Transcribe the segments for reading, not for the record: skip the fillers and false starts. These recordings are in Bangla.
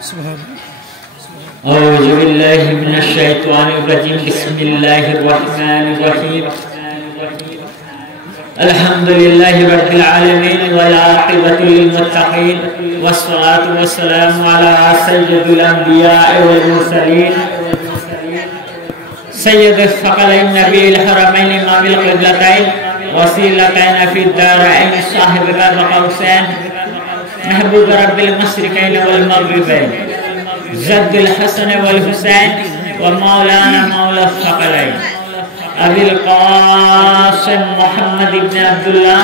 أعوذ بالله من الشيطان الرجيم بسم الله الرحمن الرحيم الحمد لله رب العالمين والعاقبة للمتقين والصلاة والسلام على سيد الأنبياء والمرسلين سيد الثقلين نبي الحرمين إمام القبلتين وسيلتين في الدارين صاحب قاب قوسين محبوب رب المشرقين والمغربين جد الحسن والحسين ومولانا مولى الثقلين أبي القاسم محمد بن عبد الله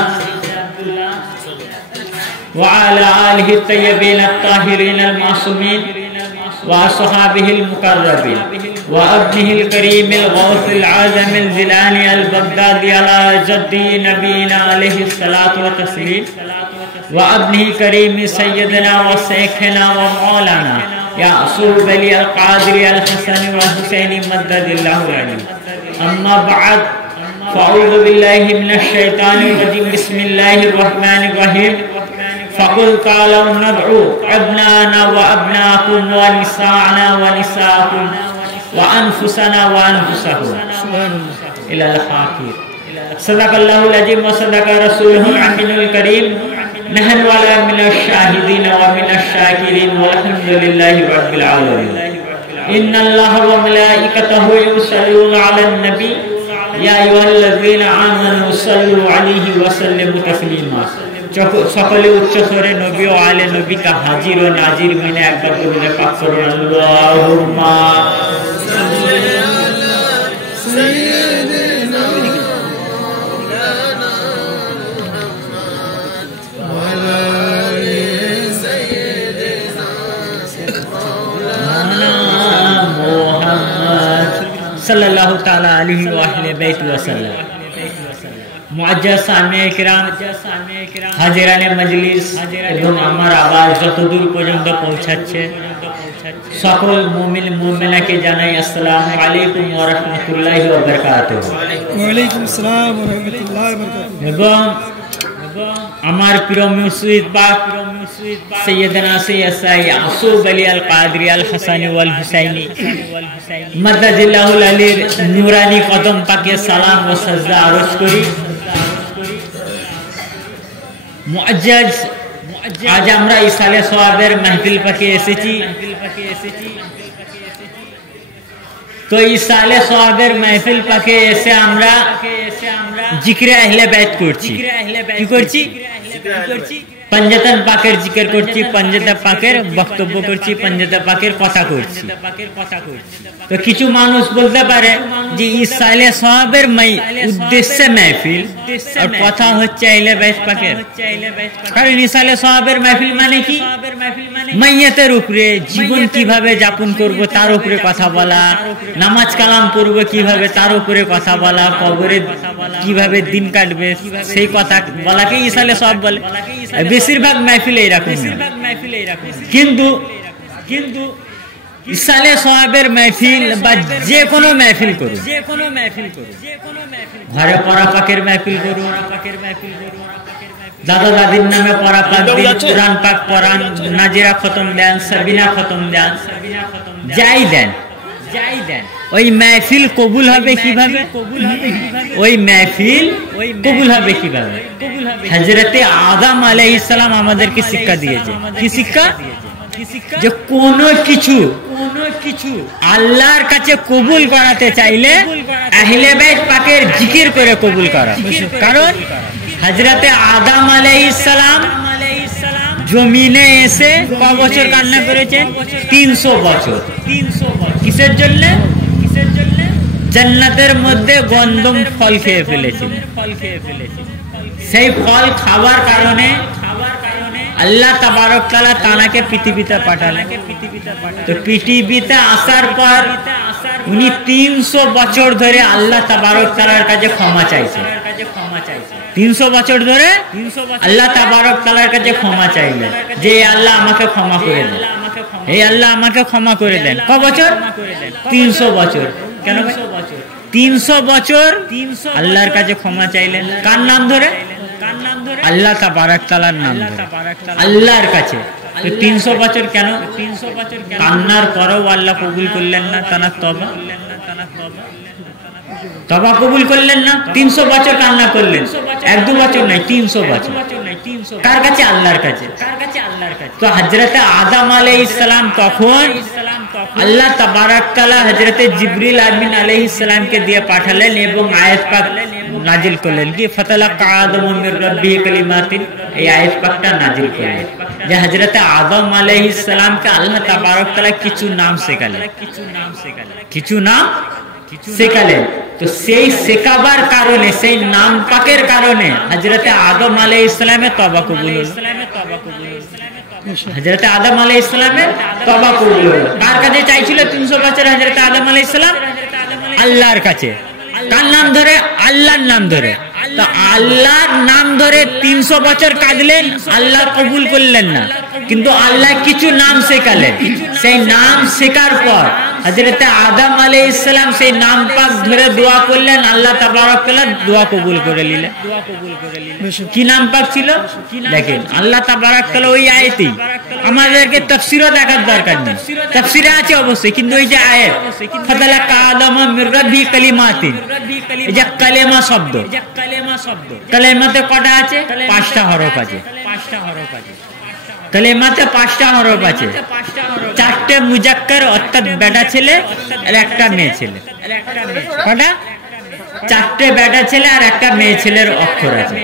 وعلى آله الطيبين الطاهرين المعصومين وأصحابه المقربين وابنه الكريم الغوث العظم الجيلاني البغدادي على جدي نبينا عليه الصلاة والتسليم وابنه الكريم سيدنا وشيخنا ومولانا يعصوب علي القادري الحسن والحسين مدد الله عليه. أما بعد فأعوذ بالله من الشيطان الرجيم بسم الله الرحمن الرحيم فقل تعالوا ندعو أبناءنا وأبناءكم ونساءنا ونساءكم وأنفسنا وأنفسكم إلى الآخر. صدق الله العظيم وصدق رسوله الأمين الكريم نحن ولا من الشاهدين ومن الشاكرين والحمد لله رب العالمين. إن الله وملائكته يصلون على النبي يا أيها الذين آمنوا صلوا عليه وسلموا تسليما. সকলে উচ্চ স্বরে নবী ও আলে নবী কা হাজির ও নাজির মিনে একবার করে পাক করুন আল্লাহুম্মা সাল্লি আলা সাইয়্যিদিনা মাওলানা মুহাম্মদ ওয়া আলা আলি সাইয়্যিদিনা মাওলানা মুহাম্মদ সাল্লাল্লাহু তাআলা আলাইহি ওয়া আহলি বাইত ওয়া সাল্লাম। মুআজ্জাজ সামিয়ে কিরাম, হাজিরানে মজলিস এবং আমার আওয়াজ যতদূর পর্যন্ত পৌঁছাচ্ছে সকল মুমিন মুমিনাকে জানাই আসসালামু আলাইকুম ওয়া রাহমাতুল্লাহি ওয়া বারাকাতুহু। ওয়া আলাইকুম আসসালাম ওয়া রাহমাতুল্লাহি ওয়া বারাকাতুহু। এবং আমার প্রিয় মুর্শিদ পাক সৈয়দনা সৈয়দ ইয়াসুব আলী আল কাদরি আল হাসানি ওয়াল হুসাইনি মাদাদিল্লাহুল আলীর নূরানি কদম পাকে সালাম ও সাজদা আরজ করি। মুআজ্জাজ, আজ আমরা ইসালে সওয়াবের মাহফিল পাকে এসেছি। তো ইসালে সওয়াবের মাহফিল পাকে এসে আমরা জিকিরে আহলে বাইত করছি। কি করছি? पंजतन पाकेर जिक्र करছি, पंजता पाकेर বক্তব্য করছি, पंजता पाकेर কথা করছি। তো কিছু মানুষ বলতে পারে যে ইসালে সওয়াবের উদ্দেশ্যে মাহফিল আর কথা হচ্ছে আহলে বাইত পাকের। কারণ ইসালে সওয়াবের মাহফিল মানে কি? মাইয়াতের উপরে জীবন কিভাবে যাপন করব তার উপরে কথা বলা, নামাজ কালাম পড়ব কিভাবে তার উপরে কথা বলা, কবরে কিভাবে দিন কাটবে সেই কথা বলাকে ইসালে সওয়াব বলে। বেশিরভাগ মাহফিলে এরকম। কিন্তু ইসালে সওয়াবের মাহফিল বা যে কোনো মাহফিল করুন, ঘরে পড়া পাকের মাহফিল করুন, দাদা দাদির নামে পড়া পাক দিন, কুরআন পাক পড়ান, নাজিরা খতম দেন, সাবিনা খতম দেন, যাই দেন, ওই মাহফিল কবুল হবে কিভাবে? ওই মাহফিল কবুল হবে কিভাবে? হযরতে আদম আলাইহিস সালাম আমাদেরকে শিক্ষা দিয়েছে। কি শিক্ষা? যে কোনো কিছু আল্লাহর কাছে কবুল করাতে চাইলে আহলে বাইত পাকের জিকির করে কবুল করা। কারণ হযরতে আদম আলাইহিস সালাম জমিনে এসে ক বছর কান্না করেছেন? 300 বছর। কিসের জন্য? জান্নাতের মধ্যে গন্ধম ফল খেয়ে ফেলেছেন। সেই ফল খাওয়ার কারণে আল্লাহ তাবারক তাআলা তানাকে পৃথিবীতে পাঠালেন। তো পৃথিবীতে আসার পর উনি 300 বছর ধরে আল্লাহ তাবারক তাআলার কাছে ক্ষমা চাইছেন। 300 বছর ধরে আল্লাহ তাবারক তাআলার কাছে ক্ষমা চাইলেন যে আল্লাহ আমাকে ক্ষমা করে দেন, এই আল্লাহ আমাকে ক্ষমা করে দেন। ক বছর? 300 বছর। কেন? 300 বছর আল্লাহর কাছে ক্ষমা চাইলেন। কার নাম ধরে? আল্লাহ তাবারক তাআলার নাম ধরে। আল্লাহর কাছে তো 300 বছর কেন? কান্নার পরেও আল্লাহ কবুল করলেন না তার তওবা কবুল করলেন না। 300 বছর কান্না করলেন, 1-2 বছর নয়, 300 বছর। কার কাছে? আল্লাহর কাছে। তো হযরতে আদম আলাইহিস সালাম তখন আল্লাহ তাবারক তাআলা হযরতে জিবরিল আমিন আলাইহিস সালামকে দিয়ে পাঠালেন এবং আয়াত পাক নাজিল করলেন কি ফাতালাকা আদমু মির রাব্বিহি কালিমাতিন। এই আয়াত পাকটা নাজিল করলেন যে হযরতে আদম আলাইহিস সালামকে আল্লাহ তাবারক তাআলা কিছু নাম শেখালেন, কিছু নাম শেখালেন। তো সেই শেখাবার কারণে, সেই নাম পাকের কারণে হযরতে আদম আলাইহিস সালামের তওবা কবুল হলো। হযরতে আদম আলাইহিস সালামের তওবা কবুল হলো। কার কাছে চাইছিল 300 বছর হযরতে আদম আলাইহিস সালাম? আল্লাহর কাছে। কার নাম ধরে? আল্লাহর নাম ধরে। তো আল্লাহর নাম ধরে 300 বছর কাঁদলেন, আল্লাহ কবুল করলেন না, কিন্তু আল্লাহ কিছু নাম শেখালেন। সেই নাম শেখার পর হযরতে আদম আলাইহিস সালাম সেই নাম পাক ধরে দোয়া করলেন, আল্লাহ তাবারক তাআলা দোয়া কবুল করে নিলেন। কি নাম পাক ছিল দেখেন, আল্লাহ তাবারক তাআলা ওই আয়াতেই, আমাদেরকে তাফসীরও দেখার দরকার নেই, তাফসীরে আছে অবশ্যই, কিন্তু ওই যে আয়াত ফাতালাকা আদমু মির রাব্বিহি কালিমাতিন, এই যে কালেমা শব্দ, কালেমাতে কটা আছে? 5টা হরফ আছে। কালেমাতে 5টা হরফ আছে, 4টে মুজাক্কার অর্থাৎ বেটা ছেলে আর একটা মেয়ে ছেলে। কটা? 4টে বেটা ছেলে আর একটা মেয়ে ছেলের অক্ষর আছে।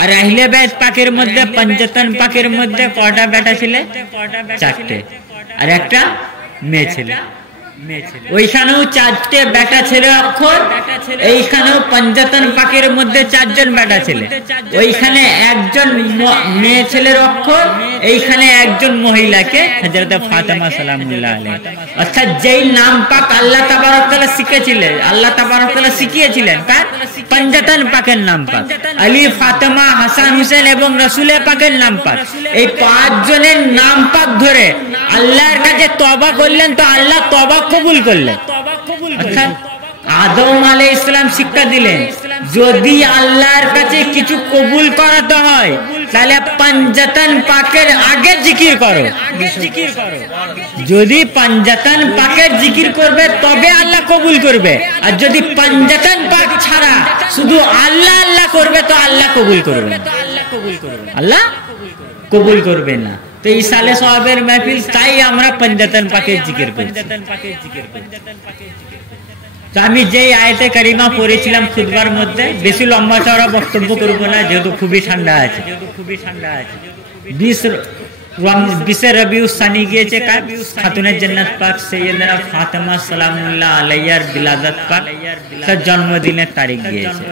আর আহলে বাইত পাকের মধ্যে, পঞ্চতন পাকের মধ্যে কটা বেটা ছেলে? 4টে আর একটা মেয়ে ছেলে। ওইখানেও 4টে বেটা ছেলে অক্ষর, এইখানেও পঞ্চতন পাকের মধ্যে 4 জন বেটা ছেলে, ওইখানে একজন মেয়ে ছেলের অক্ষর, এইখানে একজন মহিলাকে হযরতে ফাতেমা সালামুল্লাহ আলাইহা। অর্থাৎ যেই নাম পাক আল্লাহ তাবারক তাআলা শিখিয়েছিলেন, আল্লাহ তাবারক তাআলা শিখিয়েছিলেন কার? পঞ্চতন পাকের নাম পাক, আলী, ফাতেমা, হাসান, হুসেন এবং রাসূলের পাকের নাম পাক। এই 5 জনের নাম পাক ধরে আল্লাহর কাছে তওবা করলেন, তো আল্লাহ তওবা কবুল করলেন। অর্থাৎ আদম আলাইহিস সালাম শিক্ষা দিলেন, যদি আল্লাহর কাছে কিছু কবুল করাতে হয় তাহলে পঞ্চতন পাকের আগে জিকির করো। যদি পঞ্চতন পাকের জিকির করবে তবে আল্লাহ কবুল করবে, আর যদি পঞ্চতন পাক ছাড়া শুধু আল্লাহ আল্লাহ করবে তো আল্লাহ কবুল করবে না, আল্লাহ কবুল করবে না। তো এই সালে সওয়াবের মাহফিল, তাই আমরা পঞ্চতন পাকের জিকির করি। তো আমি যেই আয়াতে কারিমা পড়েছিলাম খুতবার মধ্যে, বেশি লম্বা চওড়া বক্তব্য করব না, যেহেতু খুবই ঠান্ডা আছে। 20 রবিউল সানি গিয়েছে কার? খাতুনে জান্নাত পাক সৈয়দনা ফাতেমা সালামুল্লাহ আলাইহার বিলাদত পাক, তার জন্মদিনের তারিখ গিয়েছে।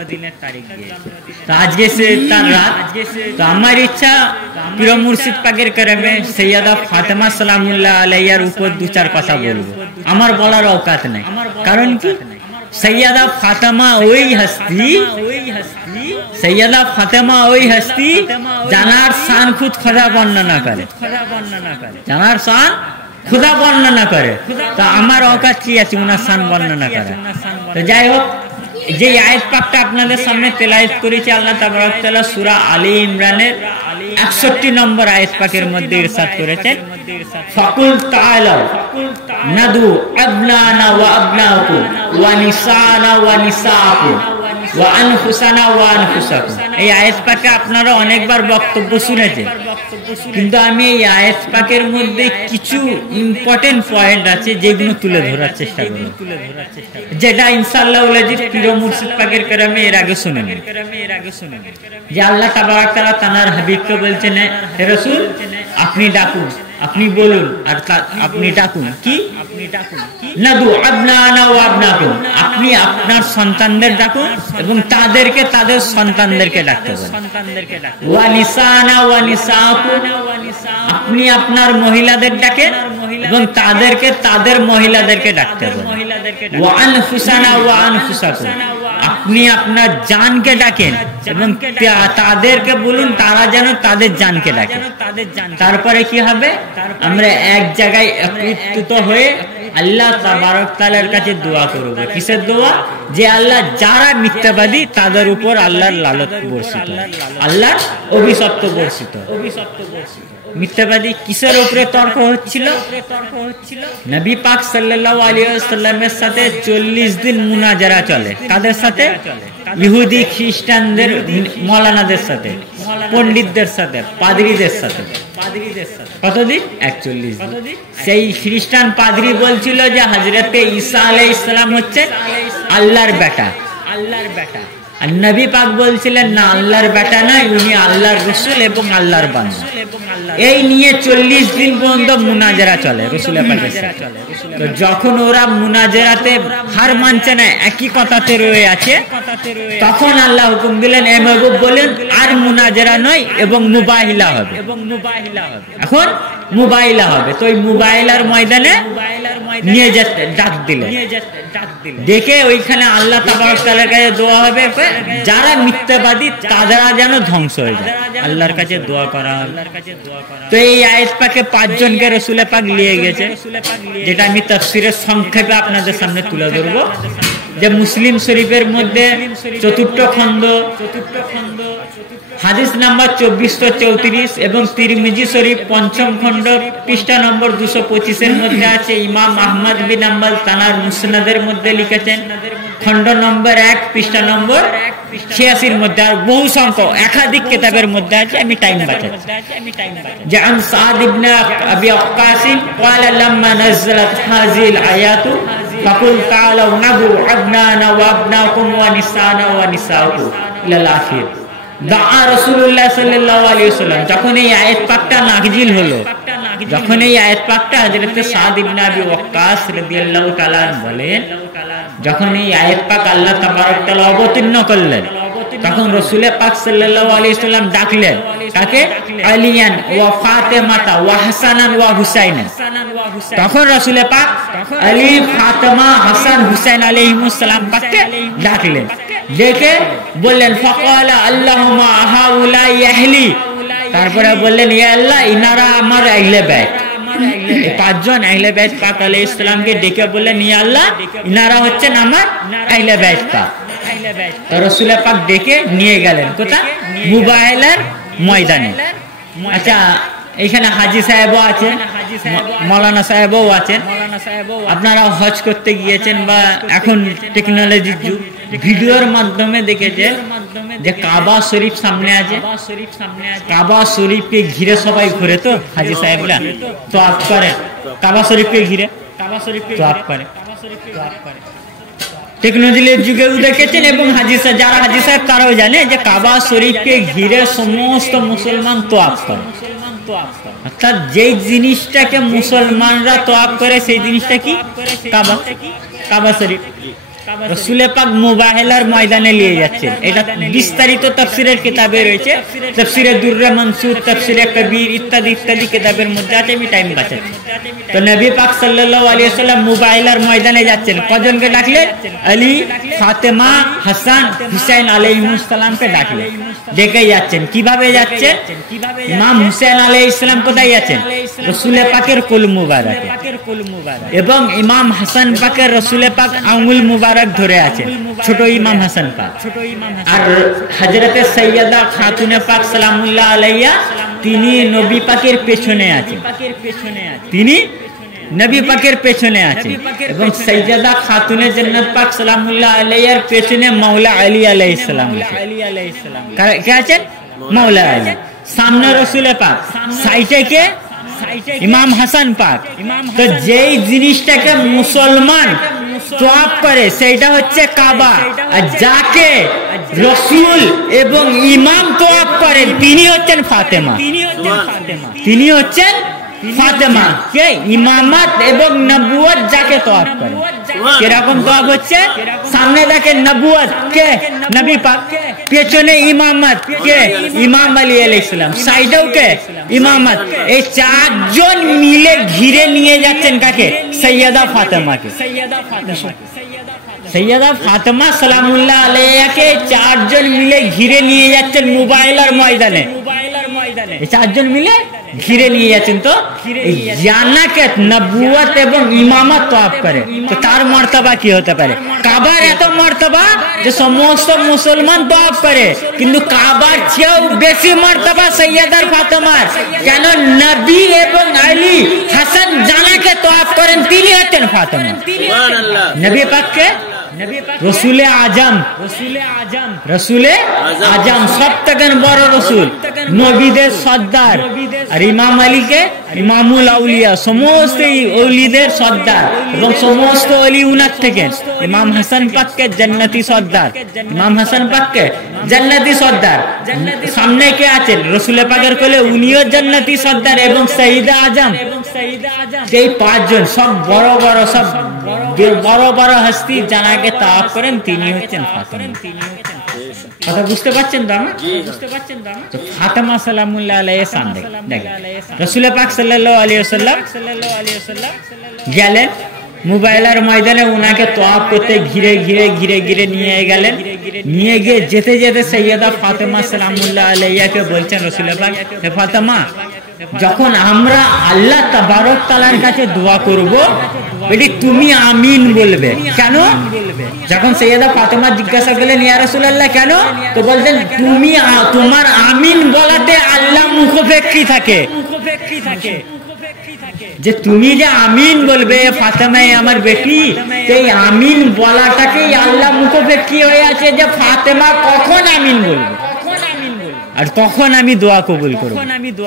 তো আজকে সে তার রাত। তো আমার ইচ্ছা পীর মুর্শিদ পাকের করমে সৈয়দা ফাতেমা সালামুল্লাহ আলাইহার উপর 2-4 কথা বলবো। আমার বলার औकात নাই, কারণ কি সৈয়দা ফাতেমা ওই হস্তি, সৈয়দা ফাতেমা ওই হস্তি জানার শান খুদ খোদা বর্ণনা করে, জানার শান খোদা বর্ণনা করে। তো আমার औकात কি আছে উনার শান বর্ণনা করা? তো যাই হোক, যে আয়াত পাকটা আপনাদের সামনে তেলাওয়াত করেছি, আল্লাহ তাবারক তাআলা সূরা আলী ইমরানের 61 নম্বর আয়াত পাকের মধ্যে ইরশাদ করেছেন, ফাকুল তাআলা নাদু আবনানা ওয়া আবনাকুম ওয়া নিসানা ওয়া নিসাকুম ওয়া আনফুসানা ওয়া আনফুসাকুম। এই আয়াত পাকে আপনারা অনেকবার বক্তব্য শুনেছেন, কিন্তু আমি এই আয়াত পাকের মধ্যে কিছু ইম্পর্টেন্ট পয়েন্ট আছে যেগুলো তুলে ধরার চেষ্টা করব, যেটা ইনশাআল্লাহ ওলাজিদ পীর মুর্শিদ পাকের করমে এর আগে শুনেন। যে আল্লাহ তাবারক তাআলা তানার হাবিবকে বলছেন, হে রাসূল আপনি ডাকুন, আপনি বলুন, আর আপনি ডাকুন কি? নাদু আবনানা ওয়া আবনাকুম, আপনি আপনার সন্তানদের ডাকুন এবং তাদেরকে তাদের সন্তানদেরকে ডাকতে বলুন। ওয়া নিসানা ওয়া নিসাকুম, আপনি আপনার মহিলাদের ডাকেন এবং তাদেরকে তাদের মহিলাদেরকে ডাকতে বলুন। ওয়া আনফুসানা ওয়া আনফুসাকুম, আপনি আপনার জানকে ডাকেন এবং তাদেরকে বলুন তারা যেন তাদের জানকে ডাকে। তারপরে কি হবে? আমরা এক জায়গায় একত্রিত হয়ে আল্লাহ তাবারক তাআলার কাছে দোয়া করব। কিসের দোয়া? যে আল্লাহ যারা মিথ্যাবাদী তাদের উপর আল্লাহর লানত বর্ষিত, আল্লাহর অভিশপ্ত বর্ষিত। মিথ্যাবাদী কিসের উপরে তর্ক হচ্ছিল? নবী পাক সাল্লাল্লাহু আলাইহি ওয়াসাল্লামের সাথে 40 দিন মুনাজারা চলে। কাদের সাথে? ইহুদি খ্রিস্টানদের, মৌলানাদের সাথে, পণ্ডিতদের সাথে, পাদ্রীদের সাথে। কতদিন? 41 দিন। সেই খ্রিস্টান পাদ্রী বলছিল যে হযরতে ঈসা আলাইহিস সালাম হচ্ছে আল্লাহর বেটা। আর নবী পাক বলছিলেন না, আল্লাহর বেটা না, উনি আল্লাহর রাসূল এবং আল্লাহর বান্দা। এই নিয়ে 40 দিন পর্যন্ত মুনাজারা চলে রাসূল পাকের সাথে। তো যখন ওরা মুনাজারাতে হার মানছে না, একই কথাতে রয়ে আছে, তখন আল্লাহ হুকুম দিলেন, এ মাহবুব বলেন আর মুনাজারা নয় এবং মুবাহিলা হবে। এখন মুবাহিলা হবে। তো ওই মুবাহিলার ময়দানে নিয়ে যেতে ডাক দিলেন। দেখে ওইখানে আল্লাহ তাবারক তাআলার কাছে দোয়া হবে, যারা মিথ্যাবাদী তারা যেন ধ্বংস হয়ে যায়, আল্লাহর কাছে দোয়া করা হবে। তো এই আয়াত পাকে 5 জনকে রাসূল পাক নিয়ে গেছে, যেটা আমি তাফসীরের সংক্ষেপে আপনাদের সামনে তুলে ধরব। যে মুসলিম শরীফের মধ্যে 4th খণ্ড হাদিস নাম্বার 2434 এবং তিরমিজি শরীফ 5ম খণ্ড পৃষ্ঠা নম্বর 225 এর মধ্যে আছে। ইমাম আহমদ বিন হাম্বল তানার মুসনাদের মধ্যে লিখেছেন খণ্ড নম্বর 1 পৃষ্ঠা নম্বর 86 এর মধ্যে। আর বহু সংখ্যক একাধিক কিতাবের মধ্যে আছে, আমি টাইম বাঁচাচ্ছি। যে আন সাদ ইবনে আবি ওয়াক্কাস قال لما نزلت هذه الآيات فقل تعالوا ندعو أبناءنا وأبناءكم ونساءنا ونساءكم إلى الآخر। দাআ রাসূলুল্লাহ সাল্লাল্লাহু আলাইহি ওয়াসাল্লাম, যখন এই আয়াত পাকটা নাযিল হলো, যখন এই আয়াত পাকটা হযরত সাদ ইবনে আবি ওয়াক্কাস রাদিয়াল্লাহু তাআলা বলেন, যখন এই আয়াত পাক আল্লাহ তাবারক তাআলা অবতীর্ণ করলেন, তখন রাসূল পাক সাল্লাল্লাহু আলাইহি ওয়াসাল্লাম ডাকলেন কাকে? আলিয়ান ওয়া ফাতেমাতা ওয়া হাসানান ওয়া হুসাইনান। তখন রাসূল পাক আলী, ফাতেমা, হাসান, হুসাইন আলাইহিমুস সালাম পাককে ডাকলেন। ডেকে বললেন ফাকালা আল্লাহুম্মা হাউলাই আহলি। তারপরে বললেন, ইয়া আল্লাহ, ইনারা আমার আহলে বাইত। এই 5 জন আহলে বাইত পাক আলাইহিস সালামকে ডেকে বললেন, ইয়া আল্লাহ, ইনারা হচ্ছেন আমার আহলে বাইত পাক। তো রাসূল পাক ডেকে নিয়ে গেলেন কোথায়? মুবাহিলার ময়দানে। আচ্ছা, এখানে হাজী সাহেবও আছেন, মৌলানা সাহেবও আছেন। আপনারা হজ করতে গিয়েছেন বা এখন টেকনোলজির যুগ, ভিডিওর মাধ্যমে দেখেছেন যে কাবা শরীফ সামনে আছে। কাবা শরীফকে ঘিরে সবাই ঘুরে, তো হাজী সাহেবরা তো আপ করে কাবা শরীফকে ঘিরে, তো আপ করে। টেকনোলজির যুগেও দেখেছেন এবং যারা হাজী সাহেব তারাও জানে যে কাবা শরীফকে ঘিরে সমস্ত মুসলমান তোয়াফ করে। অর্থাৎ যেই জিনিসটাকে মুসলমানরা তোয়াফ করে সেই জিনিসটা কি? কাবা শরীফ। রাসূল পাক মুবাহিলার ময়দানে নিয়ে যাচ্ছেন। এটা বিস্তারিত তাফসীরের কিতাবে রয়েছে, তাফসীরে দুররে মানসুর, তাফসীরে কবির ইত্যাদি ইত্যাদি কিতাবের মধ্যে আছে, আমি টাইম বাঁচাচ্ছি। তো নবী পাক সাল্লাল্লাহু আলাইহি ওয়াসাল্লাম মুবাহিলার ময়দানে যাচ্ছেন। কজনকে ডাকলেন? আলী, ফাতেমা, হাসান, হুসাইন আলাইহিমুস সালামকে ডাকলেন। ডেকে যাচ্ছেন। কিভাবে যাচ্ছেন? ইমাম হুসাইন আলাইহিস সালাম কোথায় যাচ্ছেন? রাসূল পাকের কোল মুবারকে, এবং ইমাম হাসান পাকের রাসূল পাক আঙ্গুল মুবারক ধরে আছেন, ছোট ইমাম হাসান পাক। আর হযরতে সাইয়্যিদা খাতুনে পাক সালামুল্লাহ আলাইহা, তিনি নবী পাকের পেছনে আছেন, তিনি নবী পাকের পেছনে আছে। এবং সাইয়্যিদা খাতুনে জান্নাত পাক সালামুল্লাহ আলাইহার পেছনে মাওলা আলী আলাইহিস সালাম কে আছেন? মাওলা আলী। সামনে রাসূল পাক, সাইডে কে? ইমাম হাসান পাক। তো যেই জিনিসটাকে মুসলমান তোয়াফ করে সেইটা হচ্ছে কাবা, আর যাকে রাসূল এবং ইমাম তোয়াফ করেন তিনি হচ্ছেন ফাতেমা, তিনি হচ্ছেন ফাতেমা। কে? ইমামত এবং নবুয়ত যাকে তোয়াফ করে। কিরকম তোয়াফ হচ্ছে? সামনে দেখেন নবুয়ত, কে? নবী পাক। পেছনে ইমামত, কে? ইমাম আলী আলাইহিস সালাম। সাইডেও কে? ইমামত। এই 4 জন মিলে ঘিরে নিয়ে যাচ্ছেন কাকে? সাইয়্যিদা ফাতেমাকে। সাইয়্যিদা ফাতেমা সালামুল্লাহ আলাইহাকে 4 জন মিলে ঘিরে নিয়ে যাচ্ছেন মুবাহিলার ময়দানে। এই 4 জন মিলে ঘিরে নিয়ে যাচ্ছেন। তো জান্নাকে নবুয়ত এবং ইমামত তওয়াফ করে, তো তার মর্তবা কি হতে পারে? কাবার এত মর্তবা যে সমস্ত মুসলমান তওয়াফ করে, কিন্তু কাবার চেয়েও বেশি মর্তবা সৈয়দার ফাতেমার। কেন? নবী এবং আলী হাসান জানাকে তওয়াফ করেন, তিনি হচ্ছেন ফাতেমা। নবী পাককে রসুলে আজম, রসুলে আজম সব থেকে বড় রসুল, নবীদের সর্দার। আর ইমাম আলীকে ইমামুল আউলিয়া, সমস্ত ওলিদের সর্দার, এবং সমস্ত ওলি উনার থেকে। ইমাম হাসান পাককে জান্নাতি সর্দার, ইমাম হাসান পাককে জান্নাতি সর্দার। সামনে কে আছেন? রসুলের পাকের কোলে উনিও জান্নাতি সর্দার, এবং শহীদে আজম। এই পাঁচজন সব বড় বড়, সব বড় বড় হস্তি জানাকে তাওয়াফ করেন, তিনি হচ্ছেন ফাতেমা। কথা বুঝতে পারছেন তো? তো ফাতেমা সালামুল্লাহ আলাইহির শান দেখেন। রাসূল পাক সাল্লাল্লাহু আলাইহি ওয়াসাল্লাম গেলেন মুবাইলার ময়দানে, উনাকে তওয়াফ করতে ঘিরে ঘিরে ঘিরে ঘিরে নিয়ে গেলেন। নিয়ে গিয়ে যেতে যেতে সৈয়দা ফাতেমা সালামুল্লাহ আলাইহাকে বলছেন রাসূল পাক, হে ফাতেমা, যখন আমরা আল্লাহ তাবারক তাআলার কাছে দোয়া করব, এটি তুমি আমিন বলবে। কেন? যখন সৈয়দা ফাতেমা জিজ্ঞাসা করলেন, ইয়া রাসূলুল্লাহ কেন? তো বলতেন, তুমি তোমার আমিন বলাতে আল্লাহ মুখাপেক্ষী থাকে, যে তুমি যে আমিন বলবে ফাতেমা আমার বেটি, সেই আমিন বলাটাকেই আল্লাহ মুখাপেক্ষী হয়ে আছে, যে ফাতেমা কখন আমিন বলবে, আর তখন আমি দোয়া কবুল করব।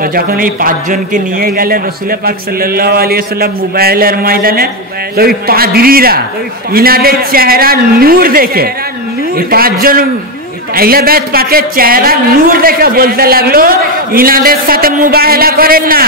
তো যখন এই পাঁচজনকে নিয়ে গেলেন রাসূল পাক সাল্লাল্লাহু আলাইহি ওয়াসাল্লাম মুবাইলার ময়দানে, তো ওই পাদ্রীরা ইনাদের চেহারা নূর দেখে, এই পাঁচজন আহলে বাইত পাকের চেহারা নূর দেখে বলতে লাগলো, ইনাদের সাথে মুবাইলা করেন না।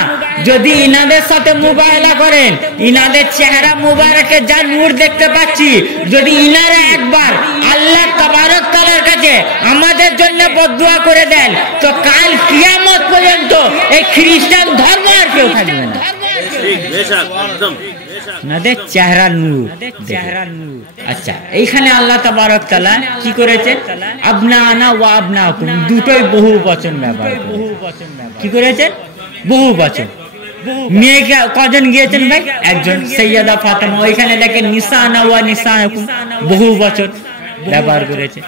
যদি ইনাদের সাথে মুবাইলা করেন, ইনাদের চেহারা মুবারকে যা নূর দেখতে পাচ্ছি, যদি ইনারা একবার আল্লাহ তাবারক তাআলার কাছে আমাদের জন্য বদদুয়া করে দেন, তো কাল কিয়ামত পর্যন্ত এই খ্রিস্টান ধর্ম আর কেউ থাকবে না। নাদের চেহারা নূর। আচ্ছা, এইখানে আল্লাহ তাবারক তাআলা কি করেছে? আবনানা ওয়া আবনাকুম, দুটোই বহু বচন ব্যবহার। কি করেছেন? বহু বচন। মেয়ে কজন গিয়েছেন ভাই? একজন, সৈয়দা ফাতেমা। ওইখানে দেখেন নিসানা ওয়া নিসানাকুম, বহু বচন ব্যবহার করেছে।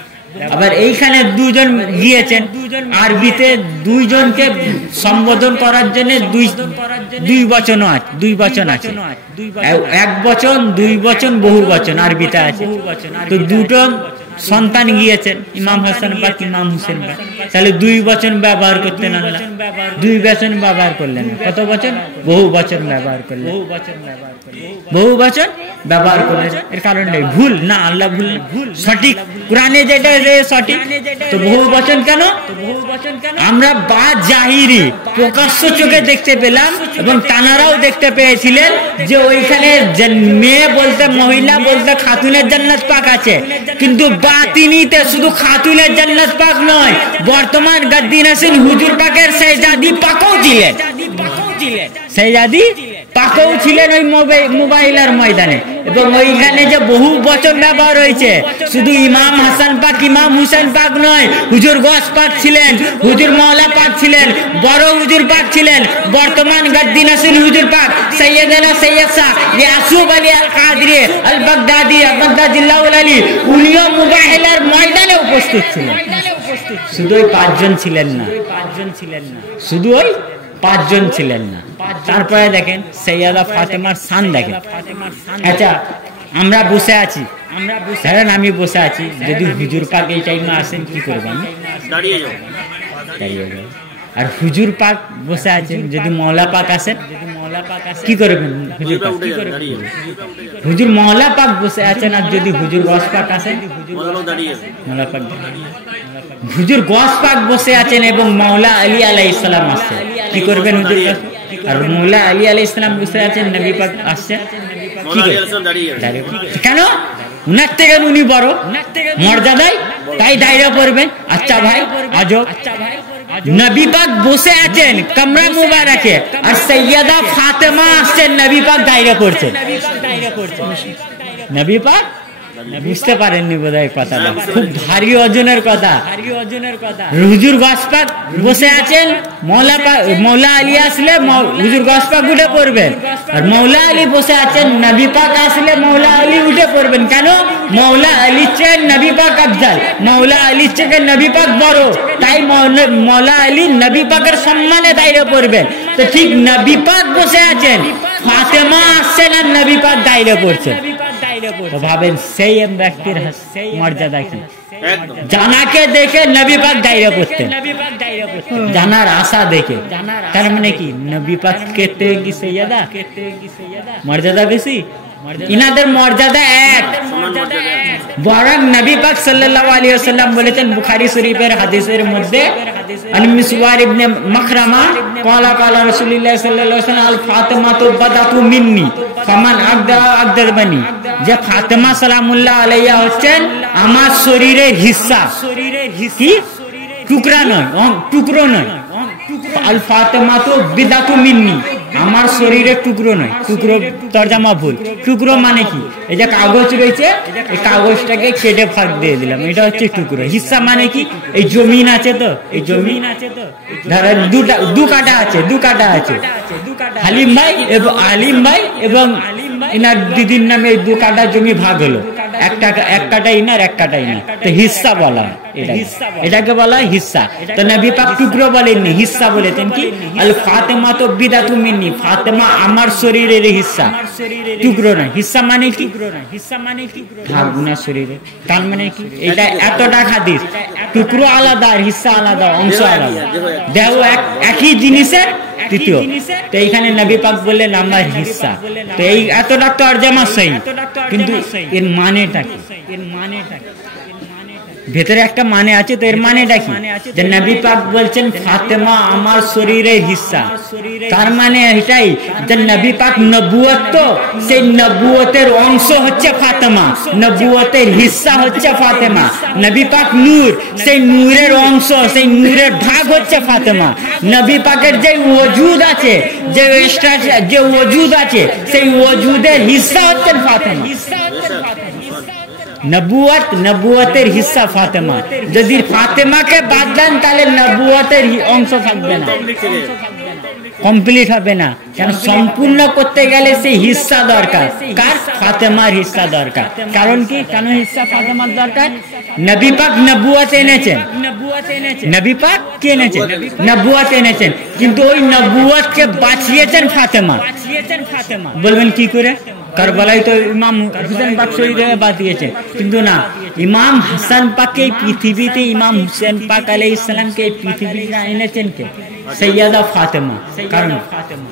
আবার এইখানে দুজন গিয়েছেন, আরবিতে দুইজনকে সম্বোধন করার জন্য দুই বচন আছে, দুই বচন আছে, এক বচন, দুই বচন, বহু বচন আরবিতে আছে। তো দুটো সন্তান গিয়েছেন, ইমাম হাসান পাক, ইমাম হুসেন পাক, তাহলে দুই বচন ব্যবহার করতেন আল্লাহ, দুই বচন ব্যবহার করলেন। কত বচন? বহু বচন ব্যবহার করলেন, বহু বচন ব্যবহার করলেন। এর কারণ নেই, ভুল না, আল্লাহ ভুল সঠিক, কোরআনে যেটা সঠিক। তো বহু বচন কেন? আমরা বা জাহিরি প্রকাশ্য চোখে দেখতে পেলাম, এবং তানারাও দেখতে পেয়েছিলেন যে ওইখানে মেয়ে বলতে, মহিলা বলতে খাতুনের জান্নাত পাক আছে, কিন্তু বাতিনিতে শুধু খাতুনের জান্নাত পাক নয়, বর্তমান গাদ্দি নাসিন হুজুর পাকের শেহজাদি পাকও ছিলেন, শেহজাদি পাকও ছিলেন ওই মুবাইলার ময়দানে। এবং ওইখানে যে বহু বচন ব্যবহার হয়েছে, শুধু ইমাম হাসান পাক, ইমাম হুসেন পাক নয়, হুজুর গস পাক ছিলেন, হুজুর মাওলা পাক ছিলেন, বড় হুজুর পাক ছিলেন, বর্তমান গাদ্দি নাসিন হুজুর পাক সৈয়দনা সৈয়দ শাহ ইয়াসুব আলী আল কাদরি আল বাগদাদি আহমদাজিল্লাহুল আলী, উনিও মুবাইলার ময়দানে উপস্থিত ছিলেন। শুধু ওই পাঁচজন ছিলেন না, শুধু ওই পাঁচজন ছিলেন না। তারপরে দেখেন সৈয়দা ফাতেমার শান দেখেন। আচ্ছা, আমরা বসে আছি, ধরেন আমি বসে আছি, যদি হুজুর পাক এই টাইমে আসেন কি করবেন? দাঁড়িয়ে যাবেন। আর হুজুর পাক বসে আছেন, যদি মওলা পাক আসেন কি করবেন? হুজুর পাক কি করবেন? হুজুর মওলা পাক বসে আছেন, আর যদি হুজুর গস পাক আসেন, মওলা পাক, হুজুর গস পাক বসে আছেন এবং মাওলা আলী আলাইহিস সালাম আসছে, কি করবেন হুজুর পাক? আর মাওলা আলী আলাইহিস সালাম বসে আছেন, নবী পাক আসছে, কি করবেন? কেন? উনার থেকে উনি বড় মর্যাদায়, তাই দাঁড়িয়ে পড়বেন। আচ্ছা ভাই, আজব, নবী পাক বসে আছেন কামরা মুবারকে, আর সৈয়দা ফাতেমা আসছেন, নবী পাক দাঁড়িয়ে পড়ছেন। নবী পাক বুঝতে পারেননি বোধহয় কথাটা, খুব ভারী ওজনের কথা। হুজুর গসপাক বসে আছেন, মৌলা আলী আসলে হুজুর গসপাক উঠে পড়বেন, আর মৌলা আলী বসে আছেন, নবী পাক আসলে মৌলা আলী উঠে পড়বেন। কেন? মৌলা আলীর চেয়ে নবী পাক আফজাল, মৌলা আলীর থেকে নবী পাক বড়, তাই মৌলা আলী নবী পাকের সম্মানে দাঁড়িয়ে পড়বেন। তো ঠিক নবী পাক বসে আছেন, ফাতেমা আসছেন আর নবী পাক দাঁড়িয়ে পড়ছেন। তো ভাবেন সেই ব্যক্তির মর্যাদা কি। জানাকে দেখে নবী পাক দাঁড়িয়ে পড়তেন, জানার আশা দেখে। তার মানে কি নবী পাক কেতে কি সৈয়দা মর্যাদা বেশি, ইনাদের মর্যাদা এক। বরং নবী পাক সাল্লাল্লাহু আলাইহি ওয়াসাল্লাম বলেছেন বুখারী শরীফের হাদিসের মধ্যে, আন মিসওয়ার ইবনে মাখরামা ক্বালা ক্বালা রাসূলুল্লাহ সাল্লাল্লাহু আলাইহি ওয়াসাল্লাম আল ফাতিমাতু বাদাতু মিন্নি ফামান আদাবানি, যে ফাতেমা সালামুল্লাহ আলাইহা হচ্ছেন আমার শরীরের হিস্সা, কি টুকরা নয়, টুকরো নয়। আল ফাতিমাতু বিদাতু মিন্নি, আমার শরীরের টুকরো নয়। টুকরো তরজামা ভুল। টুকরো মানে কি? এই যে কাগজ রয়েছে, এই কাগজটাকে কেটে ফাঁক দিয়ে দিলাম, এটা হচ্ছে টুকরো। হিস্সা মানে কি? এই জমিন আছে তো, এই জমিন আছে তো, দু কাটা আছে, দু কাটা আছে। হালিম ভাই এবং ইনার দিদির নামে এই দু কাটা জমি ভাগ হলো, এক কাটা ইনার, এক কাটা ইনার, তো হিস্সা বলা হয়। এটাকে বলা হয় হিস্সা। তো নবী পাক টুকরো বলেননি, হিস্সা বলেছেন। কি? আল ফাতেমা তো বিদাতু মিন্নি, ফাতেমা আমার শরীরের হিস্সা, টুকরো নয়। হিস্সা মানে কি? ভাগ না শরীরে। তার মানে কি? এটা এতটা হাদিস, টুকরো আলাদা আর হিস্সা আলাদা, অংশ আলাদা, দেহ একই জিনিসের তৃতীয়। তো এইখানে নবী পাক বললেন আমার হিস্সা। তো এই এতটা তরজমা সহি, কিন্তু এর মানেটা কি? ভেতরে একটা মানে আছে, তো এর মানেটা কি? যে নবী পাক বলছেন ফাতেমা আমার শরীরের হিস্সা, তার মানে এটাই যে নবী পাক নবুয়ত, তো সেই নবুয়তের অংশ হচ্ছে ফাতেমা, নবুয়তের হিস্সা হচ্ছে ফাতেমা। নবী পাক নূর, সেই নূরের অংশ, সেই নূরের ভাগ হচ্ছে ফাতেমা। নবী পাকের যে ওজুদ আছে, যে ওজুদ আছে, সেই ওজুদের হিস্সা হচ্ছেন ফাতেমা। নবুয়তের হিস্সা ফাতেমা। যদি ফাতেমাকে বাদ দেন তাহলে নবুয়তের অংশ থাকবে না, কমপ্লিট হবে না। কেন? সম্পূর্ণ করতে গেলে সেই হিস্সা দরকার। কার? ফাতেমার হিস্সা দরকার। কারণ কি? কেন হিস্সা ফাতেমার দরকার? নবী পাক নবুয়ত এনেছেন, নবী পাক কি এনেছেন? নবুয়ত এনেছেন, কিন্তু ওই নবুয়তকে বাঁচিয়েছেন ফাতেমা। বলবেন কি করে? কারবালায় তো ইমাম হুসেন পাক শহীদ বাঁচিয়েছে, কিন্তু না, ইমাম হাসান পাককে পৃথিবীতে, ইমাম হুসেন পাক আলাইহিস সালামকে পৃথিবীতে এনেছেন কে? সৈয়দা ফাতেমা। কারণ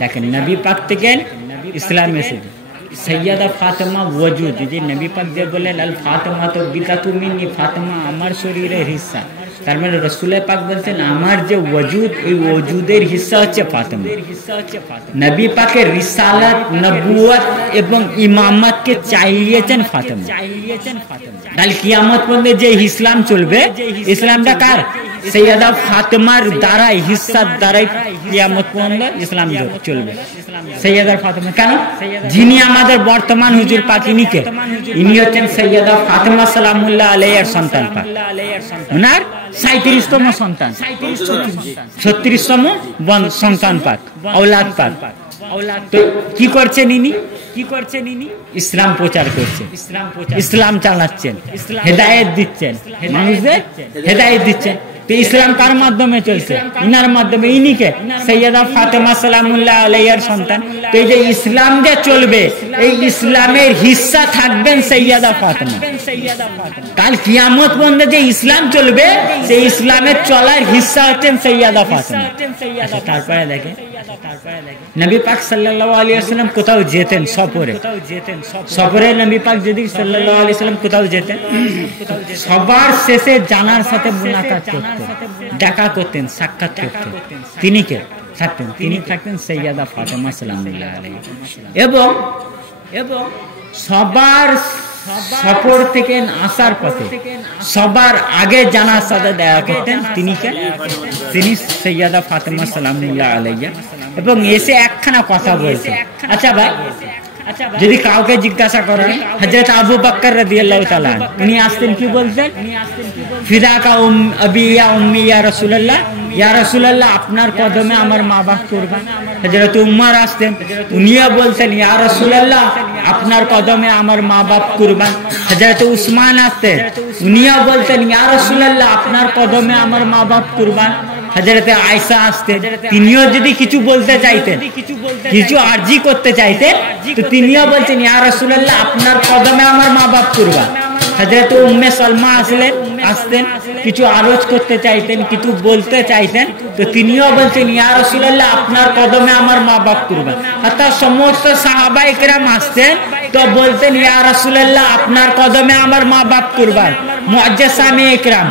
দেখেন নবী পাক থেকে ইসলাম এসেছে, সৈয়দা ফাতেমা ওজুদ, যে নবী পাক যে বলেন আল ফাতেমা তো বিদাতু মিন্নি, ফাতেমা আমার শরীরের হিস্সা, তার মানে রাসূল পাক বলছেন আমার যে ওজুদ, এই ওজুদের হিস্সা হচ্ছে ফাতেমা। নবী পাকের রিসালাত, নবুয়ত এবং ইমামতকে চাইয়েছেন ফাতেমা। কাল কিয়ামত পর্যন্ত যে ইসলাম চলবে, ইসলামটা কার? সৈয়দা ফাতেমার দ্বারাই, হিস্সার দ্বারাই কিয়ামত পর্যন্ত ইসলাম চলবে। সৈয়দা ফাতেমা। কেন? যিনি আমাদের বর্তমান হুজুর পাক, ইনি হচ্ছেন সৈয়দা ফাতেমা সালামুল্লাহ আলাইহার সন্তান পাক, ওনার 37তম সন্তান, 36তম সন্তান পাক, ঔলাদ পাক। তো কি করছেন ইনি? ইসলাম প্রচার করছেন, ইসলাম চালাচ্ছেন, হেদায়েত দিচ্ছেন, মানুষদের হেদায়েত দিচ্ছেন। তো ইসলাম কার মাধ্যমে চলছে? ইনার মাধ্যমে। ইনিকে সৈয়দা ফাতেমা সালামুল্লাহ আলাইহার সন্তান। তো এই যে ইসলাম যে চলবে, এই ইসলামের হিস্সা থাকবেন সৈয়দা ফাতেমা। কাল কিয়ামত পর্যন্ত যে ইসলাম চলবে, সেই ইসলামের চলার হিস্সা হচ্ছেন সৈয়দা ফাতেমা। আচ্ছা, তারপরে দেখেন নবী পাক সাল্লাল্লাহু আলাইহি ওয়াসাল্লাম কোথাও যেতেন সফরে, নবী পাক যদি সাল্লাল্লাহু আলাইহি ওয়াসাল্লাম কোথাও যেতেন, সবার শেষে জানার সাথে মুলাকাত করতেন, দেখা করতেন, সাক্ষাৎ করতেন। তিনি কে থাকতেন? তিনি থাকতেন সৈয়দা ফাতেমা সালামুল্লাহ আলাইহা। এবং সবার সফর থেকে আসার পথে সবার আগে জানার সাথে দেখা করতেন। তিনি সৈয়দা ফাতেমা সালামুল্লাহ আলাইহা। এবং এসে একখানা কথা বলতেন, আচ্ছা ভাই যদি কাউকে জিজ্ঞাসা করেন হযরত আবু বকর রাদিয়াল্লাহু তাআলা উনি আসতেন কি বলতেন, ফিদাকা আবি ইয়া উম্মি ইয়া রাসূলুল্লাহ, ইয়া রাসূলুল্লাহ আপনার কদমে আমার মা বাপ কুরবান। হযরত উমর আসতেন, উনিও বলতেন ইয়া রাসূলুল্লাহ আপনার কদমে আমার মা বাপ কুরবান। হযরত উসমান আসতেন, উনিও বলতেন ইয়া রাসূলুল্লাহ আপনার কদমে আমার মা বাপ কুরবান। হযরত আয়েশা আসতেন, তিনিও যদি কিছু বলতে চাইতেন, কিছু আরজি করতে চাইতেন, তো তিনিও বলতেন ইয়া রাসূলুল্লাহ আপনার কদমে আমার মা বাপ কুরবান। হযরত উম্মে সালমা আসতেন, কিছু আরজ করতে চাইতেন, কিছু বলতে চাইতেন, তো তিনিও বলতেন ইয়া রাসূলুল্লাহ আপনার কদমে আমার মা বাপ কুরবান। অর্থাৎ সমস্ত সাহাবায়ে কেরাম আসতেন তো বলতেন ইয়া রাসূলুল্লাহ আপনার কদমে আমার মা বাপ কুরবান। মুআজ্জিসানে ইকরাম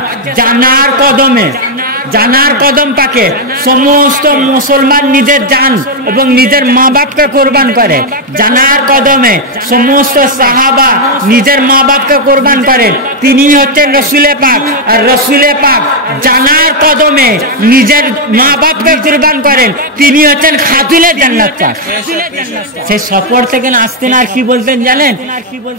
জানার কদম পাকে সমস্ত মুসলমান নিজের জান এবং নিজের মা বাপকে কোরবান করে। জানার কদমে সমস্ত সাহাবা নিজের মা বাপকে কোরবান করেন। তিনি হচ্ছেন রসুলে পাক, আর রসুলে পাক জানার কদমে নিজের মা বাপকে কোরবান করেন। তিনি হচ্ছেন খাতুনে জান্নাত পাক। সে সফর থেকে আসতেন আর কি বলতেন জানেন,